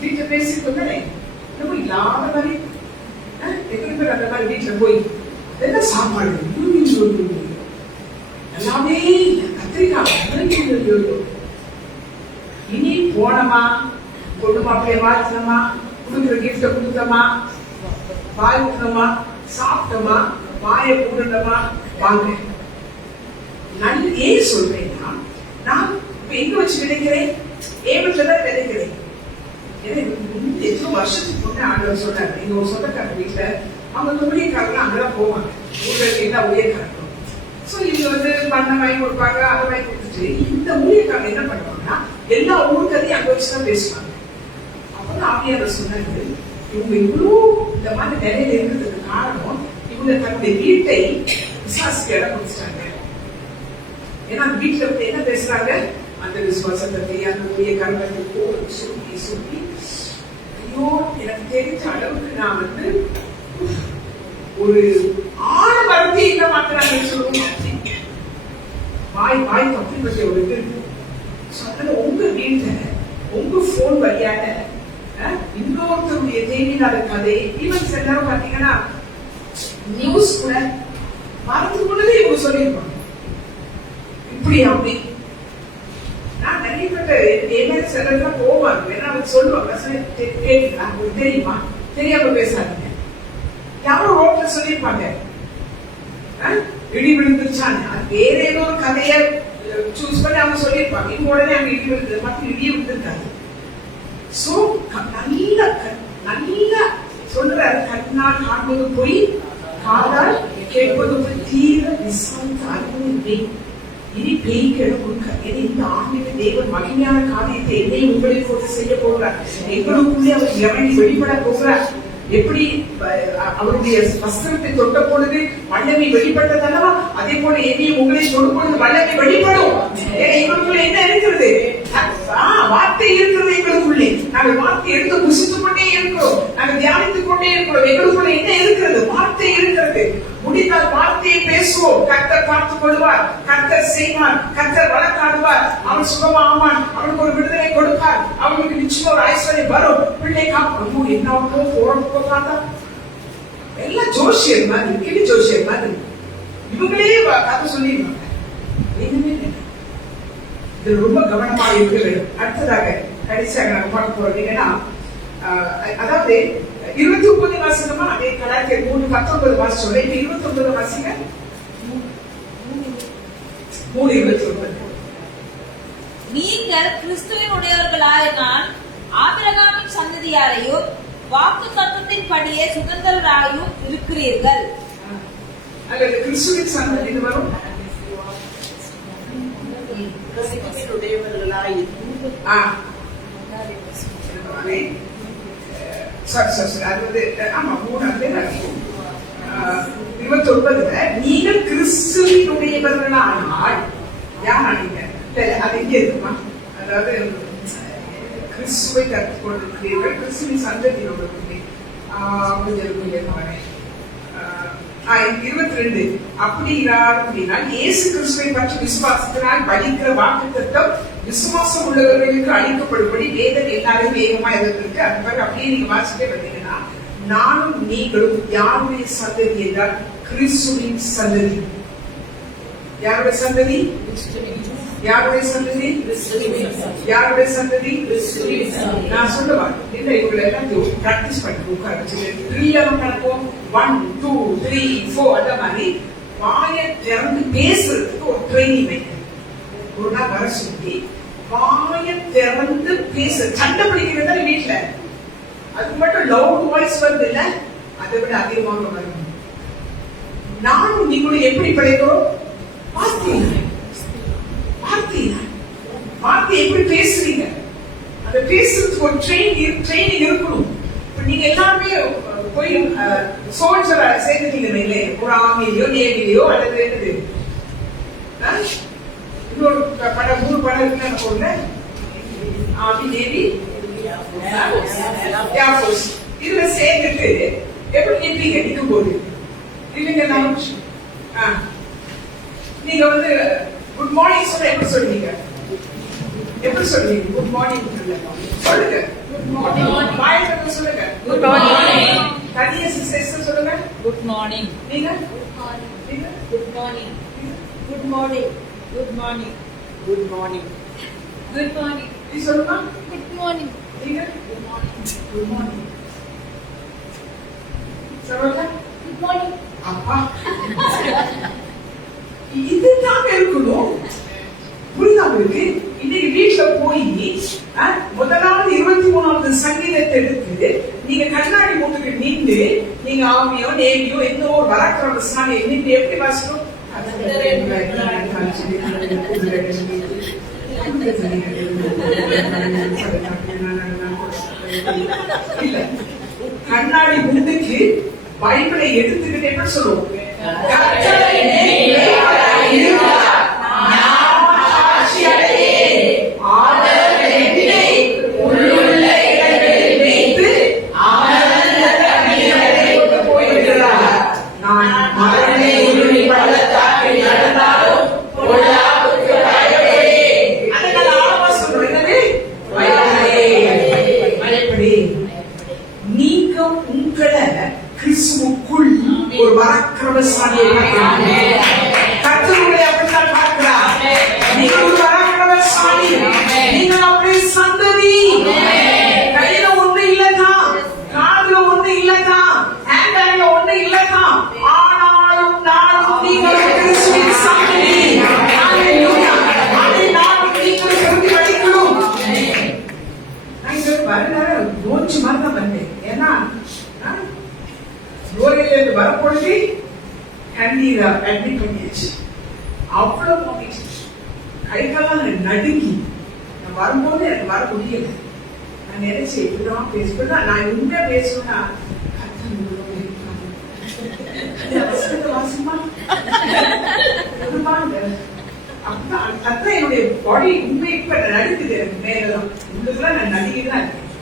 வீட்டுல பேசிட்டு வந்தானே நம்ம இல்லாத மாதிரி எத்தனை பேர் அந்த மாதிரி வீட்டுல போய் என்ன சாப்பாடு எல்லாமே கத்திரிக்காய் இனி போனமா பொண்ணு மாப்பிள்ளைய வாழ்த்தணுமா, கொடுக்குற கிஃப்ட கொடுத்தோமா, வாழ்த்தணுமா, சாப்பிட்டோமா, வாயை கூடணுமா, வாங்க. நல்ல ஏன் சொல்றேன்னா, நான் எங்க வச்சு விதைக்கிறேன்? ஏவத்துலதான் விதைக்கிறேன். எத்தனை வருஷத்துக்கு முன்னே ஆண்டவர் சொன்னாரு, எங்க ஒரு சொந்தக்கார வீட்டுல அவங்க ஊழியக்காரங்க அங்கதான் போவாங்க, ஊழல் எல்லாம் ஊழியக்காரங்க. சோ இவங்க வந்து பண்ண வாங்கி கொடுப்பாங்க, அதை வாங்கி கொடுத்துட்டு இந்த ஊழியக்காரங்க என்ன பண்ணுவாங்கன்னா எல்லா ஊருக்கதையும் அங்க வச்சுதான் பேசுவாங்க. அப்பதான் ஆவியானவர் சொன்னாரு, இவங்க இவ்வளவு இந்த மாதிரி நிலையில இருக்கிறதுக்கு காரணம் இவங்க தன்னுடைய வீட்டை விசுவாசிக்க இடம் கொடுத்துட்டாங்க. ஏன்னா அந்த வீட்டுல வந்து என்ன பேசுறாங்க, அந்த விசுவாசத்தை அந்த ஊழியக்காரங்க சொல்லி சொல்லி ஐயோ எனக்கு தெரிஞ்ச அளவுக்கு நான் வந்து ஒரு ஆண வரத்தே இல்ல மாட்டாங்கன்னு சொல்லுவோம். வாய் வாய் தப்பி பற்றி ஒரு இது சொன்னது உங்க வீட்டுல உங்க போன் வழியாக இன்னொருத்தருடைய தேவையில்லாத கதை. ஈவன் சில நேரம் பாத்தீங்கன்னா நியூஸ் கூட மறந்து கொண்டதே இவங்க சொல்லியிருப்பாங்க இப்படி அப்படி. நான் நிறைய பேர் என்ன சிலர்லாம் போவாங்க, ஏன்னா அவங்க சொல்லுவாங்க கேட்கலாம் உங்களுக்கு தெரியுமா, தெரியாம பேசாதீங்க. யாரும் ரோட்ல சொல்லியிருப்பாங்க இடி விழுந்துருச்சான்னு, அது வேற ஏதோ ஒரு கதைய சூஸ் பண்ணி அவங்க சொல்லியிருப்பாங்க. இவங்க உடனே அங்க இடி விழுந்தது மட்டும் இடியே விழுந்திருக்காங்க. சோ நல்ல நல்ல சொல்றாரு, கண்ணால் காண்பது போய் காதால் கேட்பது தீர விசாரித்து அறிவு. இனி பேய்க்கு இடம் கொடுக்க, இந்த ஆன்மீக தேவன் மகிமையான காரியத்தை என்னை உங்களை போட்டு செய்ய போகிறார். எங்களுக்குள்ளே அவர் இறங்கி வெளிப்பட போகிறார். எப்படி அவருடைய வஸ்திரத்தை தொட்ட பொழுது வல்லமை வெளிப்பட்டதல்லவா, அதே போல என்னையும் உங்களை தொடும் பொழுது வல்லமை வெளிப்படும். எங்களுக்குள்ள என்ன இருக்கிறது? வார்த்தை இருக்கிறது எங்களுக்குள்ளே. நாங்கள் வார்த்தை எடுத்து புசித்துக் கொண்டே இருக்கிறோம், நாங்கள் தியானித்துக் கொண்டே இருக்கிறோம். எங்களுக்குள்ள என்ன இருக்கிறது? வார்த்தை இருக்கிறது. முடிந்தால் வார்த்தையை பேசுவோம். கர்த்தர் பார்த்துக் கொள்வார், கர்த்தர் செய்வார், கர்த்தர் வழக்காடுவார். அவன் சுகமாவான், அவனுக்கு ஒரு விடுதலை கொடுப்பார், அவனுக்கு நிச்சயம் ஒரு ஐஸ்வர்யம் வரும், பிள்ளை காப்போம். என்ன போறா எல்லாம் ஜோசியர் மாதிரி, கிளி ஜோசியர் மாதிரி இவங்களே கதை சொல்லிடுவாங்க. இது ரொம்ப கவனமாக இருக்க வேண்டும். அடுத்ததாக கடைசியாக நாங்கள் பார்க்க போறோம் என்னன்னா, அதாவது 29 வாசிக்கமா, அதே கலாய்க்கு 3:19 வாசிச்சோம். இப்ப 29 வாசிங்க. 3:29. நீங்கள் கிறிஸ்துவின் உடையவர்களாயினால் ஆபிரகாமின் சந்ததியாரையும் வாக்கு தத்துவத்தின் படியே சுதந்திரராயும் இருக்கிறீர்கள். அல்லது கிறிஸ்துவின் சந்ததி வரும் நீங்கள் கிறிஸ்துவினுடையவர்களானால் யார் நீங்க? அது எங்க இருக்குமா? அதாவது கிறிஸ்துவை கற்றுக் கொண்டிருக்கிறீர்கள், கிறிஸ்துவின் சந்ததியோடு கொஞ்சம் 22 அப்படிங்கிறார் அப்படின்னா இயேசு கிறிஸ்துவை பற்றி விசுவாசத்தினால் பலிக்கிற வாக்குத்தத்தம் விசுவாசம் உள்ளவர்களுக்கு அளிக்கப்படும்படி வேதம் எல்லாரும் வேகமா எதிர்த்திருக்கு. அது மாதிரி அப்படியே நீங்க வாசிட்டே வந்தீங்கன்னா நானும் நீங்களும் யாருடைய சந்ததி என்றால் கிறிஸ்துவின் சந்ததி. யாருடைய சந்ததி? யாருடைய சந்ததி? யாருடைய சந்ததி? நான் சொல்லுவேன் இல்ல, இவங்களை எல்லாம் பிராக்டிஸ் பண்ணி உட்கார ட்ரில்லம் நடக்கும் 1 2 3 4 அந்த மாதிரி வாயை திறந்து பேசுறதுக்கு ஒரு ட்ரைனிங் வைக்கணும். ஒரு நாள் வர சொல்லி வாயை திறந்து பேச சண்டை பிடிக்கிறது வீட்டுல அது மட்டும் லவுட் வாய்ஸ் வருது இல்ல, அதை விட அதிகமாக வரும். நானும் நீங்களும் எப்படி படைக்கிறோம்? வார்த்தை எப்படி பேசுறீங்க? அந்த பேசுறதுக்கு ஒரு ட்ரைனிங் இருக்கணும். இப்ப நீங்க எல்லாருமே போய் சோல்ஜரா சேர்ந்துட்டீங்க இல்லை, ஒரு ஆர்மிலையோ நேவிலையோ அல்லது என்னது இன்னொரு படம் 3 படம் இருக்கு எனக்கு ஒண்ணு ஆர்மி நேவி ஏர்ஃபோர்ஸ். இதுல சேர்ந்துட்டு எப்படி நிற்பீங்க? நிற்கும் போது இல்லைங்க நீங்க வந்து குட் மார்னிங் சொல்ல எப்படி சொல்லுவீங்க? எப்படி சொல்லுவீங்க? குட் மார்னிங் சொல்லுங்க. குட் மார்னிங் வாயில சொல்லுங்க. Good morning. தனியா சிஸ்டர் சொல்லுங்க. Good morning. நீங்க குட் மார்னிங். நீங்க good morning. Good morning. Good morning. Good morning. Good morning. நீ சொல்லுங்க. Good morning. நீங்க குட் மார்னிங். Good morning. சொல்லுங்க. Good morning. அப்பா இதுதான் இருக்கணும். புரியுதா உங்களுக்கு? இன்னைக்கு வீட்டுல போய் முதலாவது 23வது சங்கீதத்தை எடுத்து நீங்க கண்ணாடி முன்னுக்கு நின்று நீங்க ஆர்மியோ நேவியோ எந்த ஒரு வழக்கிற சாமி நின்று எப்படி வாசிக்கணும்? கண்ணாடி முன்னுக்கு பைபிளை எடுத்துக்கிட்டு எப்படி சொல்லுவோம்? நீங்க உங்களை கிறிஸ்துவுக்குள் ஒரு பராக்கிரமசாலியை கர்த்தருடைய அப்படித்தான் பார்க்கிறார். நீங்கள் ஒரு பராக்கிரமசாலி, நீங்கள் அப்படியே சந்ததி. கையில ஒண்ணு இல்லதான், காதுல ஒண்ணு இல்லதான், ஹேண்ட்ல ஒண்ணு இல்லதான், ஆனாலும் நானும் நீங்கள் கிறிஸ்துவின் சந்ததி. ஹalleluya. அதை நானும் நீங்கள் கருதி வைக்கணும். நான் இங்க வரல மூச்சு மாதிரி வந்தேன். ஏன்னா ரோகில வரப்பொழுது கண்ணீரை அட்மிட் பண்ணியாச்சு. அவ்வளவு போயிடுச்சு. கை காலம் நடுங்கி நான் வரும்போது எனக்கு வர முடியல. நான் நினைச்சு இப்படிதான் பேசுவேன். நான் உண்மையா பேசுவேன்னா வாசிமா அதான் என்னுடைய பாடி உண்மை இப்ப நடுக்குது. எனக்கு மேலாம் உள்ளுக்குலாம் நான் நடிகதான் இருக்கேன்.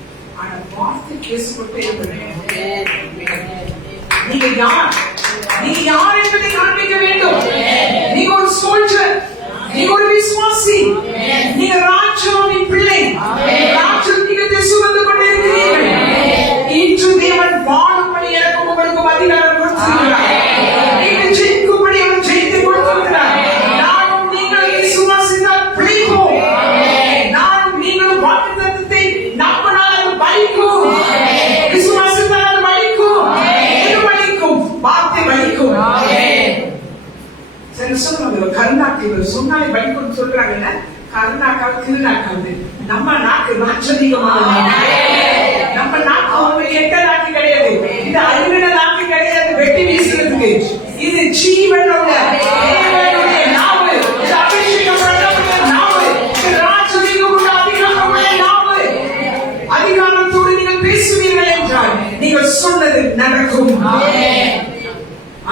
ஆனா வார்த்தை பேசப்பட்டு நீங்க யார்? நீங்க யார் என்பதை காண்பிக்க வேண்டும். நீங்க ஒரு சோல்ஜர், நீங்க ஒரு விசுவாசி, நீங்க ராஜாவின் பிள்ளை. ராஜ்யத்தை சுமந்து கொண்டிருக்கிறீர்கள். இன்று தேவன் வாழும்படி எனக்கும் உங்களுக்கும் அதிகாரம் கொடுத்திருக்கிறார். நீங்கள் ஜெயிக்கும்படி அவர் ஜெயித்து கொடுத்திருக்கிறார். நானும் நீங்கள் விசுவாசித்தால் பிழைப்போம். நானும் நீங்கள் வாக்குத்தத்தத்தை நம்பினால் அது பலிக்கும். விசுவாசித்தால் அது பலிக்கும். எது பலிக்கும்? வார்த்தை பலிக்கும். சரி சொல்லுங்க. கருணாக்கு சொன்னாலே பலிக்கும் சொல்றாங்கல்ல. கருணாக்காவது திருநாக்காவது நம்ம நாக்கு ராட்சதிகமான நம்ம நாக்கு வந்து கெட்ட நாக்கு கிடையாது. இது அறிவின நாக்கு கிடையாது வெட்டி வீசுறதுக்கு. இது ஜீவனோட தேவனுடைய நாவு. இது அபிஷேகப்பட்ட நாவு. இது ராட்சதிகமுள்ள அதிகாரமுள்ள நாவு. அதிகாரத்தோடு நீங்கள் பேசுவீர்கள் என்றால் நீங்கள் சொன்னது நடக்கும்.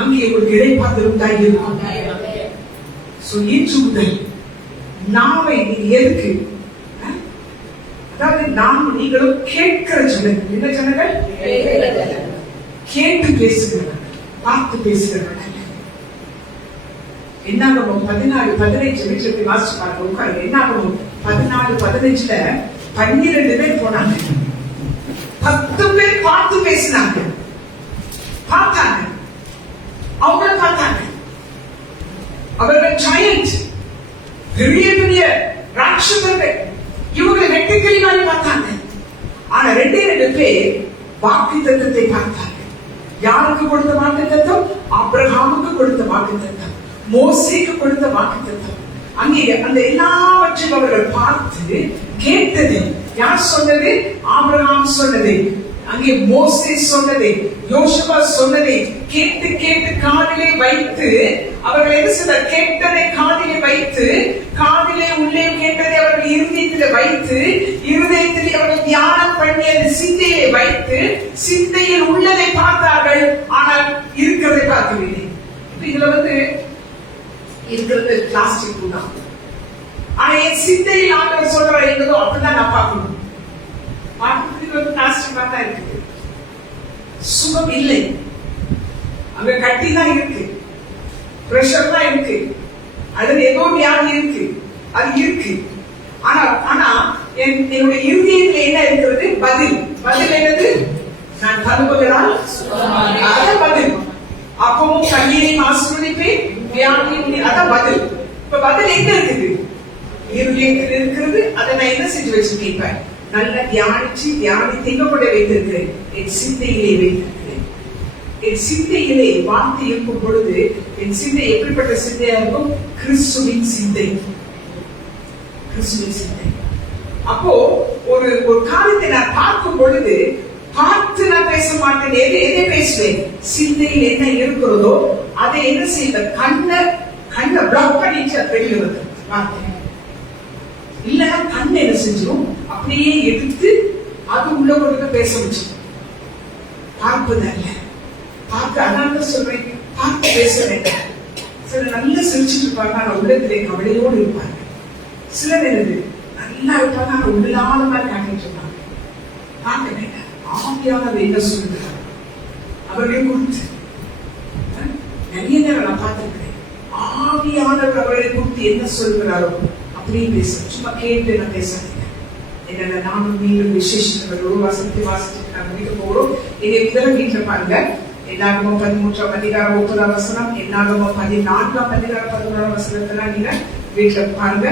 அங்கே ஒரு இடைப்பாடு உண்டாயிருக்கும். இன்று முதல் நாவை நீங்க எதுக்கு? அதாவது நாமும் நீங்களும் கேட்கிற ஜனங்கள். என்ன ஜனங்கள்? கேட்டு பேசுகிறவர்கள். பார்த்து பேசுகிறவன் அல்ல. என்னாகமம் 14:15 வீட்டுல போய் வாசிச்சு பாருங்க, உட்காருங்க. என்னாகமம் 14:15 12 பேர் போனாங்க, 10 பேர் பார்த்து பேசினாங்க, பார்த்தாங்க, அவங்கள பார்த்தாங்க. அவர்கள் ஜாயண்ட், பெரிய பெரிய ராட்சசர்கள், இவங்களை வெட்டுக்கிளிவாரி பார்த்தாங்க. ஆனா 2 பேர் வாக்குத்தத்தத்தை பார்த்தாங்க. யாருக்கு கொடுத்த வாக்குத்தத்தம்? ஆபிரகாமுக்கு கொடுத்த வாக்குத்தத்தம், மோசேக்கு கொடுத்த வாக்குத்தத்தம். அங்கே அந்த எல்லாவற்றையும் அவர்கள் பார்த்து கேட்டது. யார் சொன்னது? ஆபிரகாம் சொன்னது, அங்கே மோசே சொன்னது, யோசுவா சொன்னதை கேட்டு கேட்டு காதிலே வைத்து அவர்கள் என்ன செய்தார்? கேட்டதை காதிலே வைத்து, காதிலே உள்ளே கேட்டதை அவர்கள் இருதயத்திலே வைத்து, இருதயத்திலே அவர்கள் தியானம் பண்ணி அந்த சிந்தையை வைத்து, சிந்தையில் உள்ளதை பார்த்தார்கள், ஆனால் இருக்கிறதை பார்க்கவில்லை. இதுல இருக்கிறது பிளாஸ்டிக் தான். ஆனா என் சிந்தையில் ஆண்டவர் சொல்றாரு என்பதோ அப்படிதான் நான் பார்க்கணும். பார்க்கறதுக்கு பிளாஸ்டிக் தான் இருக்குது, சுகம் இல்லை. அங்க கட்டி தான் இருக்கு, பிரஷர் தான் இருக்கு, அல்லது ஏதோ வியாதி இருக்கு, அது இருக்கு. ஆனா என்னுடைய இருதயத்தில் என்ன இருக்கிறது? பதில். பதில் என்னது? நான் தருவதால் அதான் பதில். அப்பவும் கண்ணீரையும் ஆசீர்வதிப்பேன், வியாதியும், அதான் பதில். இப்ப பதில் எங்க இருக்குது? இருதயத்தில் இருக்கிறது. அதை நான் என்ன செஞ்சு வச்சிருக்கேன்? நல்ல தியானித்து எங்க கூட வைத்திருக்கிறேன்? என் சிந்தையிலே வைத்திருக்கிறேன். என் சிந்தையிலே வார்த்தை இருக்கும் பொழுது என் சிந்தை எப்படிப்பட்ட சிந்தையா இருக்கும்? கிறிஸ்துவின் சிந்தை. கிறிஸ்துவின் சிந்தை. அப்போ ஒரு காரியத்தை நான் பார்க்கும் பொழுது பார்த்து நான் பேச மாட்டேன். எதை பேசுவேன்? சிந்தையில் என்ன இருக்கிறதோ அதை என்ன செய்வேன்? கண்ணை பிளாக் பண்ணிட்டு வெளியே வந்து வார்த்தை இல்லைன்னா கண்ணை என்ன செஞ்சிடும்? அப்படியே எடுத்து அது உள்ள கொண்டு பேச வச்சு பார்ப்பது அல்ல. பார்க்க அதனால சொல்றேன், பார்த்து பேச வேண்டாம். சில நல்லா சிரிச்சுட்டு இருப்பாங்க, ஆனா உள்ளத்திலே கவலையோடு இருப்பாங்க. சிலர் என்னது நல்லா இருப்பாங்க, ஆனா உள்ளாத மாதிரி காட்டிட்டு இருப்பாங்க. பார்க்க வேண்டாம். ஆவியானவர் என்ன சொல்லுகிறார் அவர்களை குறித்து நிறைய நேரம் நான் பார்த்திருக்கிறேன். ஆவியானவர் அவர்களை குறித்து என்ன சொல்கிறாரோ அப்படியே பேச, சும்மா கேட்டு நான் பேசாதீங்க. என்னென்ன நானும் நீங்களும் விசேஷங்கள் ஒரு வசனத்தை வாசிச்சுட்டு நான் முடிக்க போகிறோம். இதை முதல்ல வீட்டுல பாருங்க. என்னாகமம் 13ஆம் அதிகாரம் 30ஆம் வசனம், என்னாகமம் 14ஆம் அதிகாரம் 11ஆம் வசனத்தெல்லாம் நீங்க வீட்டுல பாருங்க.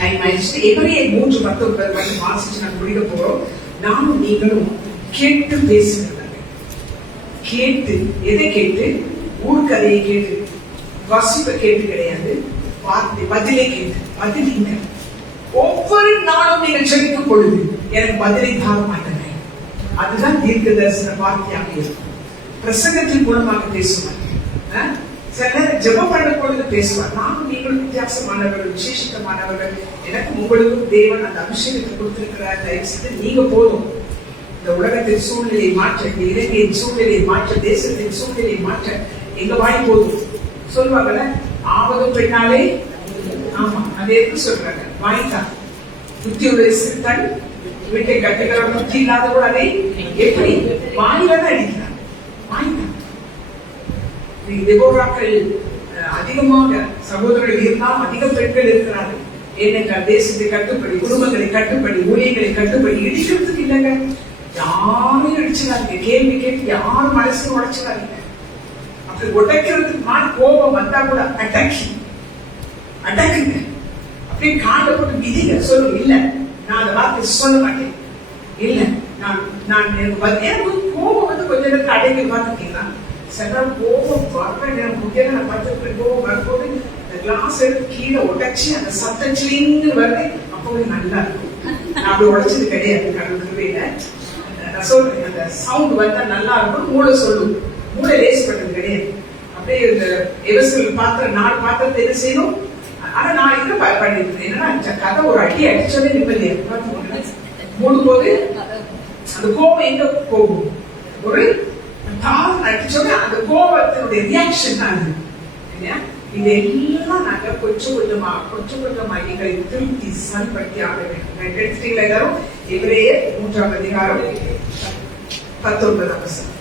டைம் ஆயிடுச்சு. எபிரேயர் 3:19 வாசிச்சு நான் முடிக்க போறோம். நானும் நீங்களும் கேட்டு பேசுகிறாங்க. கேட்டு எதை கேட்டு? ஊர்கதையை கேட்டு, வாசிப்பை கேட்டு கிடையாது, வார்த்தை பதிலை கேட்டு. பதில் இங்க ஒவ்வொரு நாளும் நீங்கள் ஜெபிக்கும் பொழுது எனக்கு பதிலை தார மாட்டேங்க. அதுதான் தீர்க்க தரிசன வார்த்தையாக இருக்கும். பிரசங்கத்தின் மூலமாக பேசுவாங்க. சில நேரம் ஜெபம் பண்ண பொழுது பேசுவார். நானும் நீங்களும் வித்தியாசமானவர்கள், விசேஷமானவர்கள். எனக்கும் உங்களுக்கும் தேவன் அந்த அபிஷேகத்தை கொடுத்திருக்கிறார். தயவு செய்து நீங்க போதும் இந்த உலகத்தின் சூழ்நிலையை மாற்ற, இந்த இலங்கையின் சூழ்நிலையை மாற்ற, தேசத்தின் சூழ்நிலையை மாற்ற எங்க வாய் போதும். சொல்லுவாங்கல்ல, ஆவதும் பெண்ணாலே. ஆமா, அதை எதுக்கு சொல்றாங்க? வாய்தான் புத்தியுடைய சிறுத்தன் வீட்டை கட்டுகிற புத்தி இல்லாதவோ அதை எப்படி வாயில தான் அடிக்கிறார். வாய்தான். தெபோராக்கள் அதிகமாக சகோதரர்கள் இருந்தால் அதிக பெண்கள் இருக்கிறார்கள். ஏனென்றால் தேசத்தை கட்டுப்படி, குடும்பங்களை கட்டுப்படி, ஊழியர்களை கட்டுப்படி இடிக்கிறதுக்கு இல்லைங்க. யாரும் இடிச்சுடாதீங்க. கேள்வி கேட்டு யாரும் மனசையும் உடைச்சிடாதீங்க. அப்படி உடைக்கிறதுக்கு மாதிரி கோபம் வந்தா கூட அடக்குங்க. அப்படியே காண்ட போட்டு விதிங்க. சொல்லுங்க, இல்ல நான் அந்த வார்த்தை சொல்ல மாட்டேன். இல்ல நான் எனக்கு கோபம் வந்து கொஞ்ச நேரத்தில் அடங்கி பார்த்துட்டீங்கன்னா, சில கோபம் வர்ற நேரம் முக்கியம் நான் பார்த்துருக்கேன். கோபம் வரும்போது இந்த கிளாஸ் எடுத்து கீழே உடைச்சி அந்த சத்தம் சிலிங்கு வருது. அப்பவே நல்லா இருக்கும். நான் அப்படி உடைச்சது கிடையாது. கடவுள் நான் சொல்றேன், அந்த சவுண்ட் வந்தா நல்லா இருக்கும். மூளை சொல்லும். மூளை லேஸ் பண்றது கிடையாது. அப்படியே இந்த எவசல் பாத்திரம் 4 பாத்திரத்தை என்ன செய்யணும். ஆனா நான் என்ன பண்ணிருக்கேன் என்னன்னா, கதை ஒரு அடி அடிச்சோடனே நிம்மதியா மூடும் போது அந்த கோபம் எங்க போகும்? ஒரு அடிச்சோட அந்த கோபத்தினுடைய ரியாக்ஷன் தான் அது. இதெல்லாம் நாங்க கொஞ்சம் கொஞ்சமா எங்களை திருப்தி சரிப்படுத்தி ஆக வேண்டும். எடுத்துட்டீங்களா எல்லாரும்? எபிரேயர் 3ஆம் அதிகாரம் 19ஆம் வசனம்.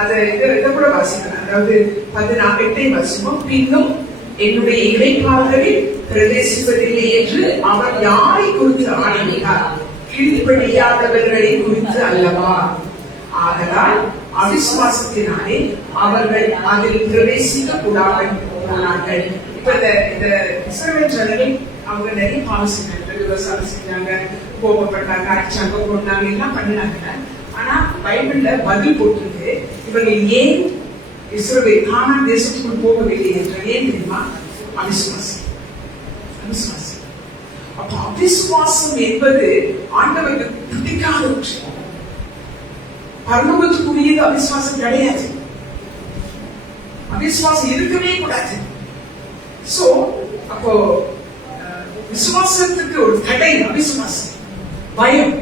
அதை இதை கூட வாசிக்கிறேன். அதாவது 18 வருஷமும் பின்னும் என்னுடைய இளைப்பாறுதலில் பிரவேசிப்பதில்லை என்று அவர் யாரை குறித்து ஆணையிட்டார்? கீழ்ப்படியாதவர்களை குறித்து அல்லவா? ஆதலால் அவிசுவாசத்தினாலே அவர்கள் அதில் பிரவேசிக்க கூடாமல் போனார்கள். இப்ப இந்த இஸ்ரவேல் ஜனங்கள் அவங்க நிறைய பாவம் செஞ்சாங்க, விவசாயம் செஞ்சாங்க, கோபப்பட்டாங்க, அடிச்சாங்க, கொண்டாங்க, எல்லாம் பண்ணினாங்க. ஆனா பைபிள்ல பதில் போட்டிருக்கு, இவர்கள் ஏன் இஸ்ரவேல் கானான் தேசத்துக்குள் போகவில்லை என்று. ஏன் தெரியுமா? அவிசுவாசம். அவிசுவாசம். அப்ப அவிசுவாசம் என்பது ஆண்டவருக்கு பிடிக்காத விஷயம். பரலோகத்துக்குரியது அவிசுவாசம் கிடையாது. அவிசுவாசம் இருக்கவே கூடாது. சோ அப்போ விசுவாசத்துக்கு ஒரு தடை அவிசுவாசம், பயம்.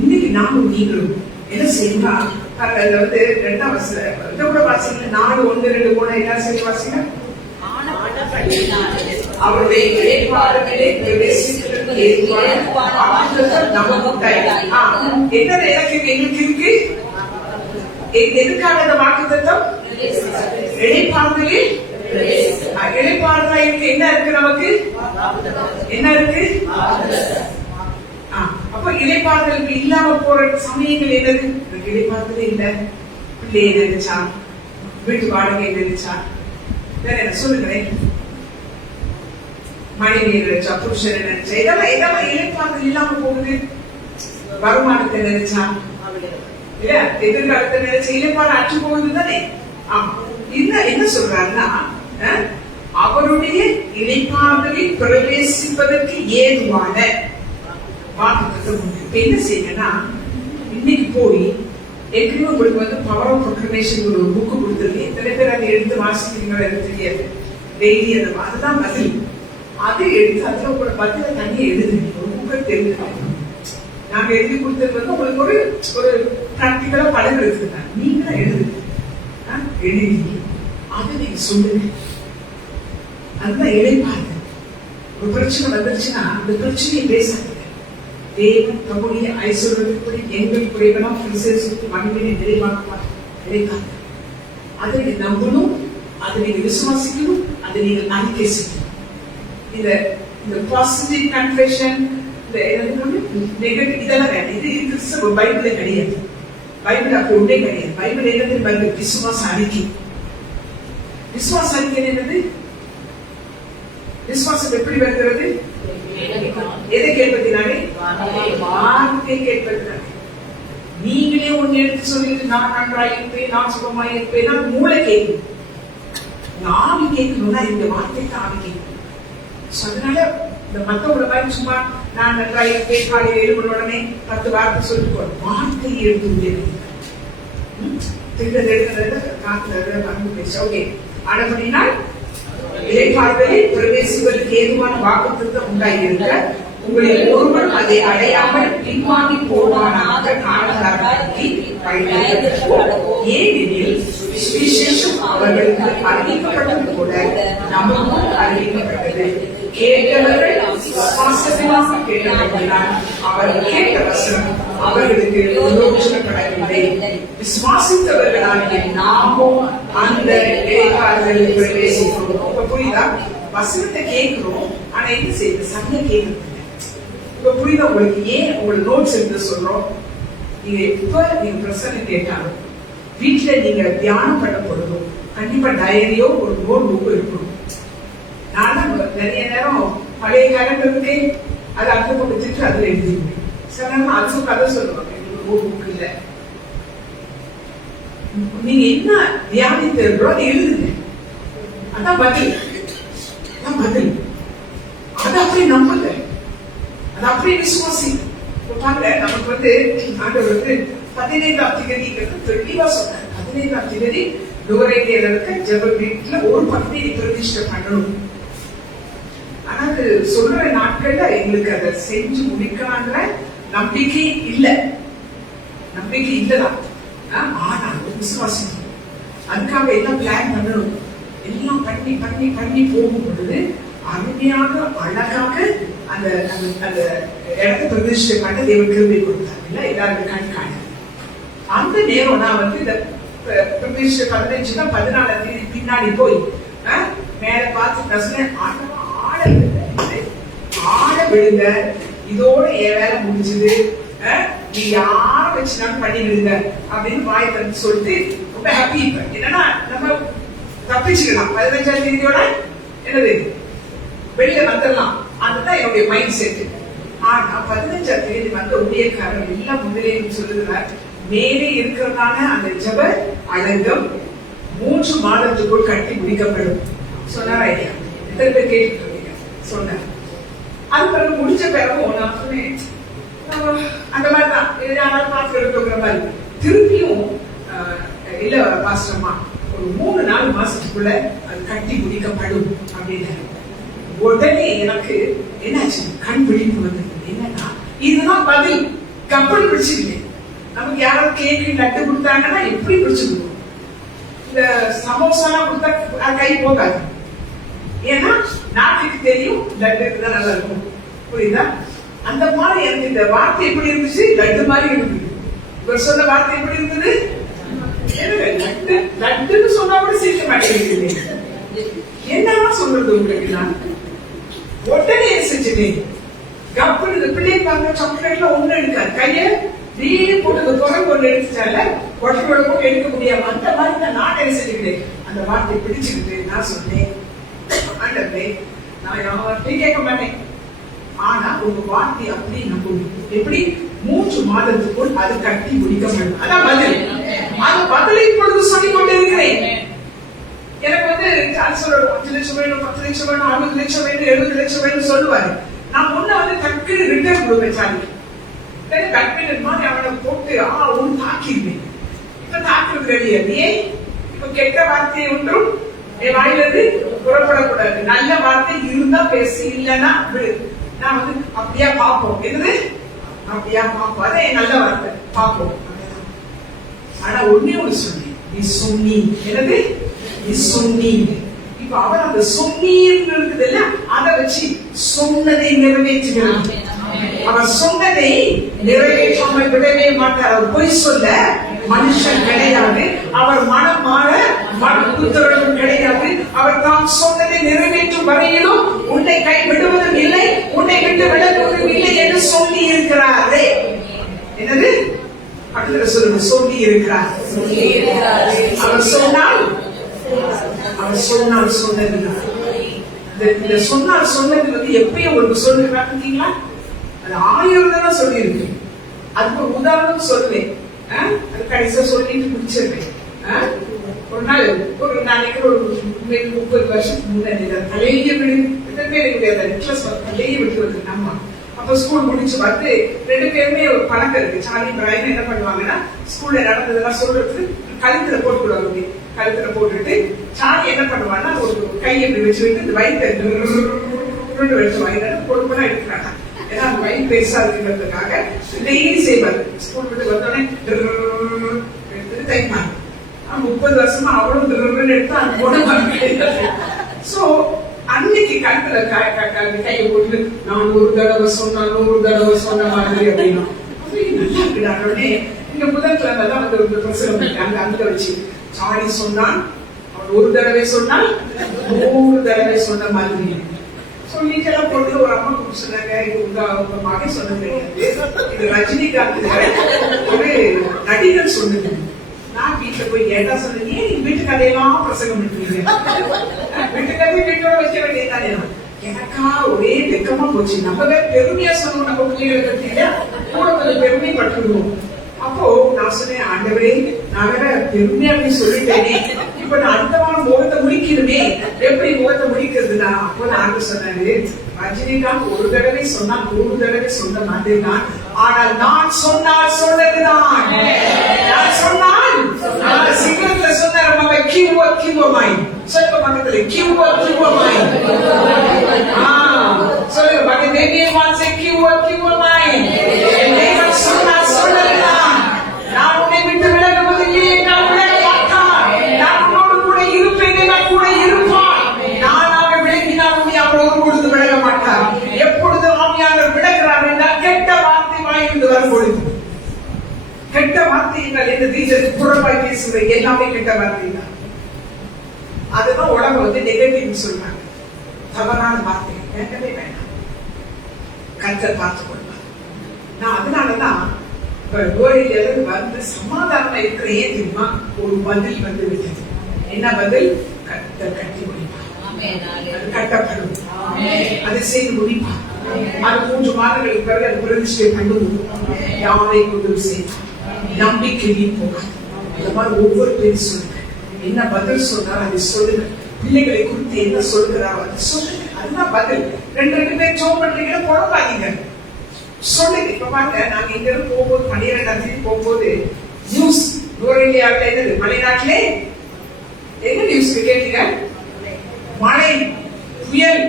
இன்னைக்கு நானும் நீங்களும் என்ன செய்யலாம்? அதுல வந்து 2ஆம் வசனம் கூட வாசிங்க. 4:1-2 போன என்ன செய்ய வாசிங்க? அவருடைய இளைப்பாறுதலிலே பிரவேசிப்பதற்கு ஏதுவான வாக்குத்தத்தம் நமக்கு உண்டாயிற்று. என்ன எனக்கு எங்களுக்கு இருக்கு? எதுக்காக அந்த வாக்குத்தத்தம்? இளைப்பாறுதலில். இளைப்பாறுதலுக்கு என்ன இருக்கு? நமக்கு என்ன இருக்கு? அப்ப இளைப்பாறுதலுக்கு இல்லாம போற சமயங்கள் என்னது? இளைப்பாறுதலே இல்ல, பிள்ளையை நினைச்சா, வீட்டு வாடகை நினைச்சா, வேற என்ன சொல்லுங்களேன், மனைவியை நினைச்சா, புருஷனை நினைச்சா, இதெல்லாம் இளைப்பாறுதல் இல்லாம போகுது. வருமானத்தை நினைச்சா, இல்ல எதிர்காலத்தை நினைச்ச இளைப்பாறு அற்று போகுது தானே. ஆமா, என்ன சொல்றாருன்னா, அவருடைய இளைப்பாறுதலில் பிரவேசிப்பதற்கு ஏதுவான வாக்குத்தத்தம் உண்டு. இப்ப என்ன செய்யணும்னா, இன்னைக்கு போய் ஏற்கனவே உங்களுக்கு வந்து பவர் ஆஃப் ப்ரொக்ளமேஷன் ஒரு புக்கு கொடுத்துருக்கேன். எத்தனை பேர் அதை எடுத்து வாசிக்கிறீங்களோ எனக்கு தெரியாது. டெய்லி அதுதான் பதில். அதை எடுத்து அதுல உங்களோட பதில தனியாக எழுதுங்க. ஒரு புக்கை தெரிஞ்சுக்கணும். நாங்க எழுதி கொடுத்தது வந்து உங்களுக்கு ஒரு பிராக்டிக்கலா படம் எடுத்துருக்கேன். நீங்க தான் எழுதுங்க. எழுதி அதை நீங்க சொல்லுங்க. அதுதான் இளைப்பாறுதல். ஒரு பிரச்சனை வந்துருச்சுன்னா அந்த பிரச்சனையை பேசாதீங்க. தேவன் தம்முடைய ஐஸ்வர்யத்தின்படி எங்கள் குறைவெல்லாம் மகிமையை நிறைவாக்குவார். நினைக்காது. அதை நீங்க நம்பணும், அதை நீங்க விசுவாசிக்கணும், அதை நீங்க அறிக்கை செய்யணும். இந்த பாசிட்டிவ் கன்ஃபெஷன், நெகட்டிவ் இதெல்லாம் வேண்டாம். இது கிறிஸ்தவ பைபிள்ல கிடையாது. பைபிள் அப்போ ஒன்றே கிடையாது. பைபிள் என்னது? பைபிள் விசுவாச அறிக்கை. விசுவாச அறிக்கை என்னது? விசுவாசம் எப்படி வருகிறது? எதை கேட்பதினாலே? வார்த்தை கேட்பதினாலே. நீங்களே ஒண்ணு எடுத்து சொல்லிட்டு நான் நன்றாய் இருப்பேன், நான் சுகமாய் இருப்பேன், மூளை கேட்கும். ஆவி கேட்கணும்னா இந்த வார்த்தைக்கு ஆவி கேட்கும். அதனால இந்த மத்தவங்கள மாதிரி சும்மா நான் நன்றாய் இருப்பேன், காலையில் எழுபது உடனே 10 வார்த்தை சொல்லிட்டு போறோம். வார்த்தையை எடுத்து திருட எடுக்கிறது காத்துல வந்து பேச. ஓகே, ஆனபடினால் இளைப்பாறுதலில் பிரவேசிப்பதற்கு ஏதுவான வாக்குத்தத்தம் உண்டாயிருக்க உங்களில் ஒருவர் அதை அடையாமல் பின்வாங்கி போவானாக காரணத்தாக்கி ஏனெனில் சுவிசேஷம் அவர்களுக்கு அறிவிக்கப்பட்டது போல நமக்கும் அறிவிக்கப்பட்டது. கேட்டவர்கள் விசுவாசத்தினால் கேட்டபடியால் அவர்கள் கேட்ட வசனம் அவர்களுக்கு விரோதிக்கப்படவில்லை. விசுவாசித்தவர்களாகிய நாமும் அந்த இளைப்பாறுதலில் பிரவேசிக்கிறோம். இப்ப புரியுதா? வசனத்தை கேட்கிறோம், ஆனா என்ன செய்யுது? சங்க கேட்கறது. இப்ப புரியுதா உங்களுக்கு? ஏன் உங்களுக்கு நோட்ஸ் எடுத்து சொல்றோம்? நீங்க எப்ப நீங்க பிரசங்கம் கேட்டாலும் வீட்டுல நீங்க தியானம் பண்ண பொழுதும் கண்டிப்பா டயரியோ ஒரு நோட் புக் இருக்கணும். நானும் நிறைய நேரம் பழைய காலங்களுக்கு அது அர்த்தம் கொடுத்துட்டு அதுல எழுதிருக்கேன். சில நேரம் அதுவும் கதை சொல்லுவாங்க, நோட் புக் இல்ல. நீங்க என்ன தியானித்தோ அதை எழுதுங்க. அதான் பதில். பதில் அதை அப்படி நம்புங்க, அதை அப்படியே விசுவாசி. பாருங்க, நமக்கு வந்து ஆண்டவர் வந்து 15ஆம் திகதிங்கிறது தெளிவா சொன்னார். 15ஆம் திகதி நுகரேந்தியில இருக்க ஜெப வீட்டுல ஒரு பகுதியை பிரதிஷ்டை பண்ணணும். ஆனா அது சொல்ற நாட்கள்ல எங்களுக்கு அதை செஞ்சு முடிக்கலாங்கிற நம்பிக்கை இல்லை. நம்பிக்கை இல்லதான். ஆனாலும் விசுவாசிக்கணும். அதுக்காக எல்லாம் பிளான் பண்ணணும். எல்லாம் பண்ணி பண்ணி பண்ணி போகும் பொழுது அருமையாக அழகாக அந்த அந்த இடத்தை பிரதிஷ்டை பண்ண தேவன் கிருபை கொடுத்தாங்க. எல்லாருக்கும் கண்காணி அந்த நேரம் நான் வந்து இந்த 14 பின்னாடி போய் மேல பார்த்து ஆட விடுங்க, இதோட என் வேலை முடிஞ்சது, நீ யார வச்சுனாலும் பண்ணி விடுங்க அப்படின்னு வாய் தந்து சொல்லிட்டு ரொம்ப ஹாப்பி. இப்ப என்னன்னா நம்ம தப்பிச்சுக்கலாம், 15ஆம் தேதியோட என்னது வெளியில வந்துடலாம், அதுதான் என்னுடைய மைண்ட் செட். ஆனா 15ஆம் தேதி வந்த ஊழியக்காரர் எல்லாம் முதலே சொல்லுகிறார், மேலே இருக்கிறதான அந்த ஜெப அலங்கம் 3 மாதத்துக்குள் கட்டி முடிக்கப்படும் சொன்னார். ஐயா எத்தனை பேர் கேட்டுட்டு இருக்கீங்க சொன்னார். அது பிறகு முடிஞ்ச பிறகும் நான் சொன்னேன் அந்த மாதிரிதான் யாராவது பார்த்து எடுக்கிற மாதிரி திருப்பியும் இல்ல பாஸ்டர்மா ஒரு 3-4 மாசத்துக்குள்ள அது கட்டி முடிக்கப்படும் அப்படின்னு. உடனே எனக்கு என்னாச்சு, கண் விழிப்பு வந்தது. என்னன்னா இதுதான் பதில். கப்பல் பிடிச்சிருக்கேன். நமக்கு யாராவது கேக்கு லட்டு கொடுத்தாங்கன்னா எப்படி பிடிச்சிருக்கும், இந்த சமோசாலாம் கொடுத்தா கை போகாது. ஏன்னா நாட்டுக்கு தெரியும் லட்டு தான் நல்லா இருக்கும், புரியுதா? அந்த மாதிரி எனக்கு இந்த வார்த்தை எப்படி இருந்துச்சு, லட்டு மாதிரி இருந்தது. இவர் சொன்ன வார்த்தை எப்படி இருந்தது, லட்டு லட்டுன்னு சொன்னா கூட சிரிக்க மாட்டேங்குது. என்னதான் சொல்றது உங்களுக்கு, நான் உடனே செஞ்சுட்டேன். கப்பல் இந்த பிள்ளை பாருங்க, சாக்லேட்ல ஒண்ணு எடுக்காது, கைய நீயே போட்டு தொடர்பு ஒண்ணு எடுத்துட்டால உடனோட போட்டு எடுக்க முடியாம அந்த மாதிரி தான் நான் என்ன செஞ்சுக்கிட்டேன். அந்த வார்த்தை பிடிச்சுக்கிட்டு நான் சொன்னேன், ஆண்டவரே நான் யார்ட்டையும் கேட்க மாட்டேன், ஆனா உங்க வார்த்தை அப்படி நம்பும். எப்படி 3 மாதத்துக்குள் அது கட்டி முடிக்க வேண்டும். அதான் பதில். அந்த பதிலை இப்பொழுது சொல்லிக் கொண்டு இருக்கிறேன். எனக்கு சான்சலர் 5 லட்சம் வேணும், 10 லட்சம் வேணும், 60 லட்சம் வேணும், 70 லட்சம் வேணும் சொல்லுவாரு. நான் முன்ன டக்குனு ரிட்டர்ன் கொடுப்பேன். சாமி பேட்மிண்டன் மாதிரி அவனை போட்டு ஒன்று தாக்கிருந்தேன். இப்ப தாக்குறது கிடையாது. ஏன் இப்ப கெட்ட வார்த்தை ஒன்றும் என் வாயிலிருந்து புறப்படக்கூடாது. நல்ல வார்த்தை இருந்தா பேசு, இல்லைன்னா விடு. நான் அப்படியா பார்ப்போம், என்னது அப்படியா பார்ப்போம், அதே நல்ல வார்த்தை பார்ப்போம். ஆனா ஒண்ணே ஒண்ணு சொன்னேன், நீ சொன்னி, என்னது நீ சொன்னி. இப்ப அவர் அந்த சொன்னீர்னு இருக்குது இல்ல, அதை வச்சு சொன்னதை நிறைவேற்றுகிறான். அவர் சொன்னதை நிறைவேற்றாமல் விடவே மாட்டார். அவர் பொய் சொல்ல மனுஷன் கிடையாது. அவர் மனம் மாற மனக்குத்தரவும் கிடையாது. அவர் தாம் சொன்னதை நிறைவேற்றும் வரையிலும் உன்னை கைவிடுவதும் இல்லை, உன்னை விட்டு விலகுவதும் இல்லை என்று சொல்லி இருக்கிறாரே. என்னது அடுத்த சொல்லுங்க, சொல்லி இருக்கிறார். அவர் சொன்னால் சொன்னது. இந்த சொன்னால் சொன்னது எப்பயும் உங்களுக்கு சொல்லுங்க பார்த்தீங்களா, அது 1000 தான் சொல்லி இருக்கு. அதுக்கு ஒரு உதாரணம் சொல்லுவேன், அது கடைசியா சொல்லிட்டு முடிச்சிருவேன். ஒரு நாள் ஒரு நாளைக்கு ஒரு 30 வருஷத்துக்கு முன்னாடி பழைய வீடு பழைய வீட்டு வருது நம்ம. அப்ப ஸ்கூல் முடிச்சு பார்த்து 2 பேருமே ஒரு பழக்கம் இருக்கு. சாலி பிராயம் என்ன பண்ணுவாங்கன்னா, ஸ்கூல்ல நடந்ததெல்லாம் சொல்றதுக்கு கழுத்துல போட்டுவிடுவாங்க. கழுத்துல போட்டுட்டு சாலி என்ன பண்ணுவான்னா, ஒரு கையை இப்படி வச்சுக்கிட்டு இந்த வயிற்று வச்சு வாங்கிட்டு பொறுப்பெல்லாம் எடுக்கிறாங்க. ஏன்னா அந்த வயிறு பெருசா இருக்குங்கிறதுக்காக டெய்லி செய்வாரு. ஸ்கூல் விட்டு வந்தோடனே எடுத்துட்டு தைப்பாங்க. 30 வருஷமா அவ்வளவு எடுத்து அந்த பொண்ணு. சோ அன்னைக்கு கழுத்துல கையை போட்டு நான் 1 தடவை சொன்னா 100 தடவை சொன்ன மாதிரி அப்படின்னா நல்லா இருக்குடானே. இங்க புதன்கிழமை தான் வந்து பிரசங்கம் அங்க அங்க வச்சு சாரி சொன்னான், அவன் 1 தடவை சொன்னால் 100 தடவை சொன்ன மாதிரி சொல்லிட்டெல்லாம் போட்டு ஒரு அம்மா கூப்பிட்டு சொன்னாங்க, இது உங்க மகன் சொன்னது கிடையாது, இது ரஜினிகாந்த் ஒரு நடிகர் சொன்னது. நான் வீட்டுல போய் கேட்டா சொன்னேன், ஏன் நீங்க வீட்டு கதையெல்லாம் பிரசங்கம் பண்ணுவீங்க, வீட்டு கதை வீட்டோட வைக்க வேண்டியதானே. எனக்கா ஒரே வெக்கமா போச்சு. நம்ம பெருமையா சொன்னோம், நம்ம பிள்ளைகளை பத்தி கூட கொஞ்சம் பெருமைப்பட்டுருவோம். அப்போ நான் சொன்னேன், ஆண்டவரே நான் வேற பெருமையா அப்படி சொல்லிட்டேனே, இப்ப நான் அடுத்த வாரம் முகத்தை முடிக்கணுமே, எப்படி முகத்தை முடிக்கிறதுனா? அப்போ நான் சொன்னாரு, ரஜினிகாந்த் 1 தடவை சொன்னா 100 தடவை சொன்ன மாதிரி தான், ஆனால் நான் சொன்னால் சொன்னதுதான். நான் சொன்னால் சிங்கத்துல சொன்னார், நம்ம கியூவமாய் சொல்லுங்க பக்கத்துல, கியூவமாய் சொல்லுங்க பக்கத்துல, தேவியன் வாட்ஸ் கியூவமாய் சொன்னால் சொன்னதுதான். நான் உன்னை விட்டு விலகுவதில்லை, நான் விலக மாட்டான், நான் உன்னோடு கூட இருப்பேன், நான் கூட இருப்பான். நானாக விலகினால் உன்னை அவர் ஒரு பொழுது விலக மாட்டார். எப்பொழுது ஆவியானவர் விலகிறார் என்றால் கெட்ட வார்த்தை வாயிலிருந்து வரும்பொழுது. கெட்ட வார்த்தை என்றால் என்ன? எல்லாமே கெட்ட வார்த்தை தான். அதுதான் உலகம் நெகட்டிவ் சொல்றாங்க. தவறான வார்த்தை வேண்டவே வேண்டாம். கர்த்தர் பார்த்துக் கொள்வார். நான் அதனாலதான் வந்து சமாதானமா இருக்கிற ஏன் தெரியுமா, ஒரு பதில் வந்து விட்டது. என்ன பதில்? கர்த்தர் கட்டி முடிப்பார். அது கட்டப்படும். அதை செய்து முடிப்பார். அது 3 மாதங்களுக்கு பிறகு அது பிரதிஷ்டை பண்ணுவோம். யாரை கொண்டு செய்வார். நம்பிக்கை போகாது. இந்த மாதிரி ஒவ்வொரு பேரும் சொல்லுங்க. என்ன பதில் சொன்னார் அதை சொல்லுங்க. பிள்ளைகளை குறித்து என்ன சொல்கிறாரோ அதை சொல்லுங்க. அதுதான் பதில். 2 பேர் ஜோம் பண்றீங்க, குழம்பாதீங்க, சொல்லுங்க. இப்ப பாருங்க, நாங்க இங்க இருந்து போகும்போது 12ஆம் தேதி போகும்போது நியூஸ் நூறேலியாவில் என்னது, மலைநாட்டிலே என்ன நியூஸ் கேட்டீங்க? மழை, புயல்,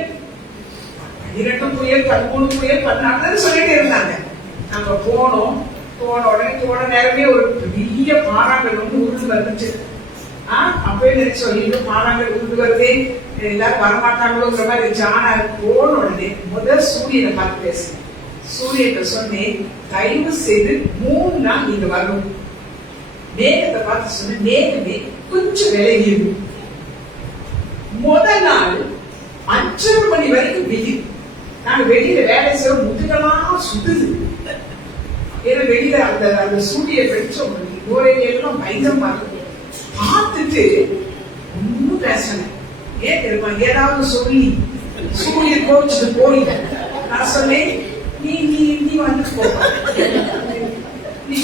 12 புயல், 13 புயல், 14 சொல்லிட்டு இருந்தாங்க. நாங்க போன உடனே நேரமே ஒரு பெரிய பாறாங்கல் வந்து உருண்டு வந்துச்சு. அப்பவே நினைச்சோம், இன்னும் பாறாங்கல் உருண்டு வருதே, எல்லாரும் வரமாட்டாங்களோங்கிற மாதிரி இருந்துச்சு. ஆனா போன உடனே முதல் சூரியனை பார்த்து பேசுறேன். சூரியனை சொன்னேன், தயவு செய்து 3 நாள் நீங்க வரணும். மேகத்தை பார்த்து சொன்ன, மேகமே கொஞ்சம் விலகி. முதல் நாள் 5 மணி வரைக்கும் வெயில். நாங்க வெளியில வேலை செய்ய முதுகெல்லாம் சுடுது. ஏன்னா வெளியில அந்த சூரிய வெளிச்சம் எல்லாம் பயங்கரமா இருக்கு. பார்த்துட்டு ஒன்னும் பேசல. ஏன் தெரியுமா? ஏதாவது சொல்லி சூரிய கோச்சுட்டு போயிட்ட. நான் சொன்னேன், நீ வந்து போ, நீ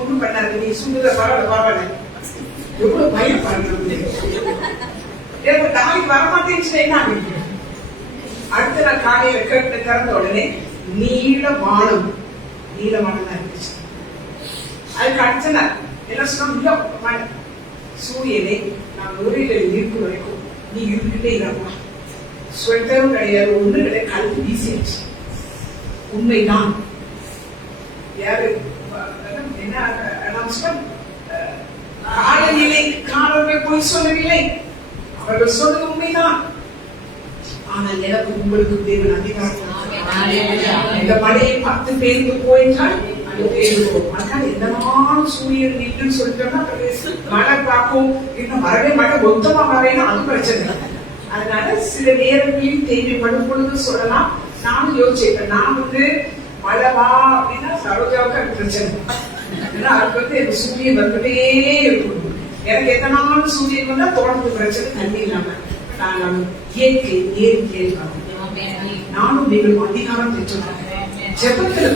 ஒண்ணும் பண்ணாரு, நீ சுடுத பரவாயில்ல. எவ்வளவு பயப்படுறது. நாளைக்கு வரமாட்டேன்னு என்ன ஆகிட்டு. அடுத்த நாள் காலையில கேட்டு திறந்த உடனே நீளமானம் தான் இருந்துச்சு. அதுக்கு அடுத்த நாள் என்ன சொன்னா, சூரியனை நான் நுரையில் இருக்கும் வரைக்கும் நீ இருந்துகிட்டே இருப்பா. ஸ்வெட்டரும் கிடையாது, ஒண்ணு கிடையாது, கழுத்து வீசியாச்சு. உண்மைதான். யாரு என்ன அனௌன்ஸ்மெண்ட்? காலநிலைக்காரர்கள் போய் சொல்லவில்லை, அவர்கள் சொன்னது உண்மைதான். ஆனால் எனக்கு உங்களுக்கு தேவன் அதிகாரம். இந்த மழையை 10 பேருக்கு போயிட்டால் அது பேருக்கும். அதனால எந்த நாளும் சூரியன் நீட்டுன்னு சொல்லிட்டோம்னா மழை பார்க்கும். இன்னும் வரவே மழை மொத்தமா வரேன்னா அது பிரச்சனை. அதனால சில நேரங்களில் தேவைப்படும் பொழுது சொல்லலாம். நானும் யோசிச்சேன், நான் மழை வா அப்படின்னா சரோஜாவுக்கு அது பிரச்சனை. ஏன்னா அதுக்கு எனக்கு சூரியன் வந்துட்டே இருக்கணும். எனக்கு எந்த நாளும் சூரியன் வந்தா தோட்டத்து பிரச்சனை, தண்ணி இல்லாம. நானும் நீங்களும் அதிகாரம் பெற்றுள்ளாங்க. ஜெபத்துல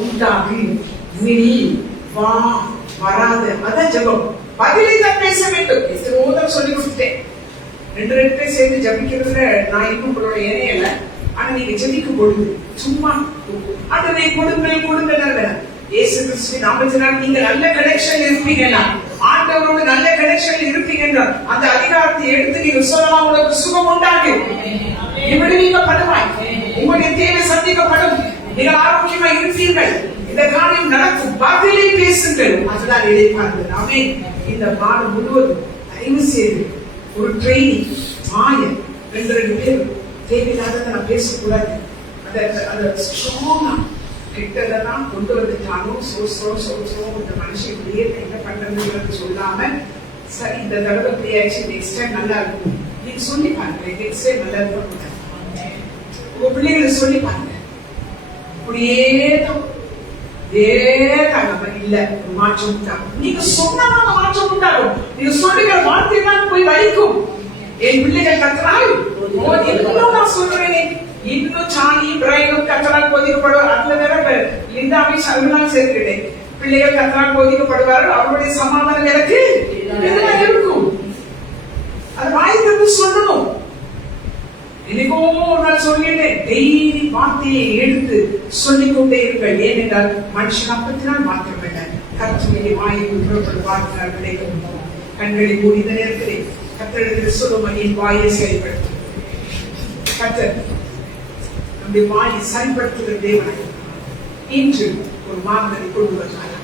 உண்டாகு, நீ வா, வராத, அதான் ஜெபம். பதிலை தான் பேச வேண்டும். எத்தனை சொல்லி கொடுத்துட்டேன். 2 பேர் சேர்ந்து ஜபிக்கிறதுல நான் இன்னும் உங்களோட இணையல. ஆனா நீங்க ஜபிக்கும் பொழுது சும்மா அதனை கொடுங்க. இயேசு கிறிஸ்துவின் நாமத்தினால் நீங்க நல்ல கனெக்ஷன் இருப்பீங்கன்னா, ஆண்டவரோட நல்ல கனெக்ஷன் இருப்பீங்கன்னா, அந்த அதிகாரத்தை எடுத்து நீங்க சொல்லலாம், உங்களுக்கு சுகம் உண்டாகும். விடுவிக்கப்படுவாய். உங்களுடைய தேவை சந்திக்கப்படும். நீங்கள் ஆரோக்கியமா இருப்பீர்கள். இந்த காரியம் நடக்கும். பதிலை பேசுங்கள். அதுதான் எதிர்பார்த்தது. ஆமென். இந்த பாடம் முழுவதும் தயவு செய்து ஒரு ட்ரெயினிங் மாயம் 2 பேர் தேவையில்லாத நான் பேசக்கூடாது. அதை ஸ்ட்ராங்கா கிட்டதான் கொண்டு வந்துட்டாலும் சோசம் இந்த மனுஷன் இப்படியே என்ன பண்றதுன்னு சொல்லாம, சரி இந்த தடவை இப்படியாச்சு, நெக்ஸ்ட் டைம் நல்லா இருக்கும் நீங்க சொல்லி பாருங்க. நெக்ஸ்ட் டைம் நல்லா இருக்கும். உங்க பிள்ளைகளை சொல்லி பாருங்க. அப்படியே இல்ல மாற்றம் உண்டாகும். நீங்க சொன்னா மாற்றம் உண்டாகும். நீங்க சொல்லுகிற வார்த்தை தான் போய் வலிக்கும். என் பிள்ளைகள் கத்துறாள், இன்னும் நான் சொல்றேனே, இன்னும் சாணியும் பிரைனும் கத்தரால் போதிக்கப்படுவார். அதுல வேற லிந்தாவை சல்மனால் சேர்த்துக்கிட்டேன். பிள்ளைகள் கத்தரால் போதிக்கப்படுவார்கள், அவருடைய சமாதானம் எனக்கு இருக்கும். அது வாய்ப்பு சொல்லணும். எனக்கோ ஒரு நாள் சொல்லிட்டேன், டெய்லி வார்த்தையை எடுத்து சொல்லிக்கொண்டே இருங்கள். ஏனென்றால் மனுஷன் அப்பத்தினால் மாற்றப்பட்ட கர்த்தருடைய வாயை புறப்படும் வார்த்தையால் கிடைக்கும். கண்களை மூடித நேரத்திலே கர்த்தரிடத்தில் சொல்லும், என் வாயை செயல்படுத்தும். கர்த்தர் நம்முடைய வாயை செயல்படுத்துகிற தேவனை இன்று ஒரு மாதத்தை கொண்டு வருவார்.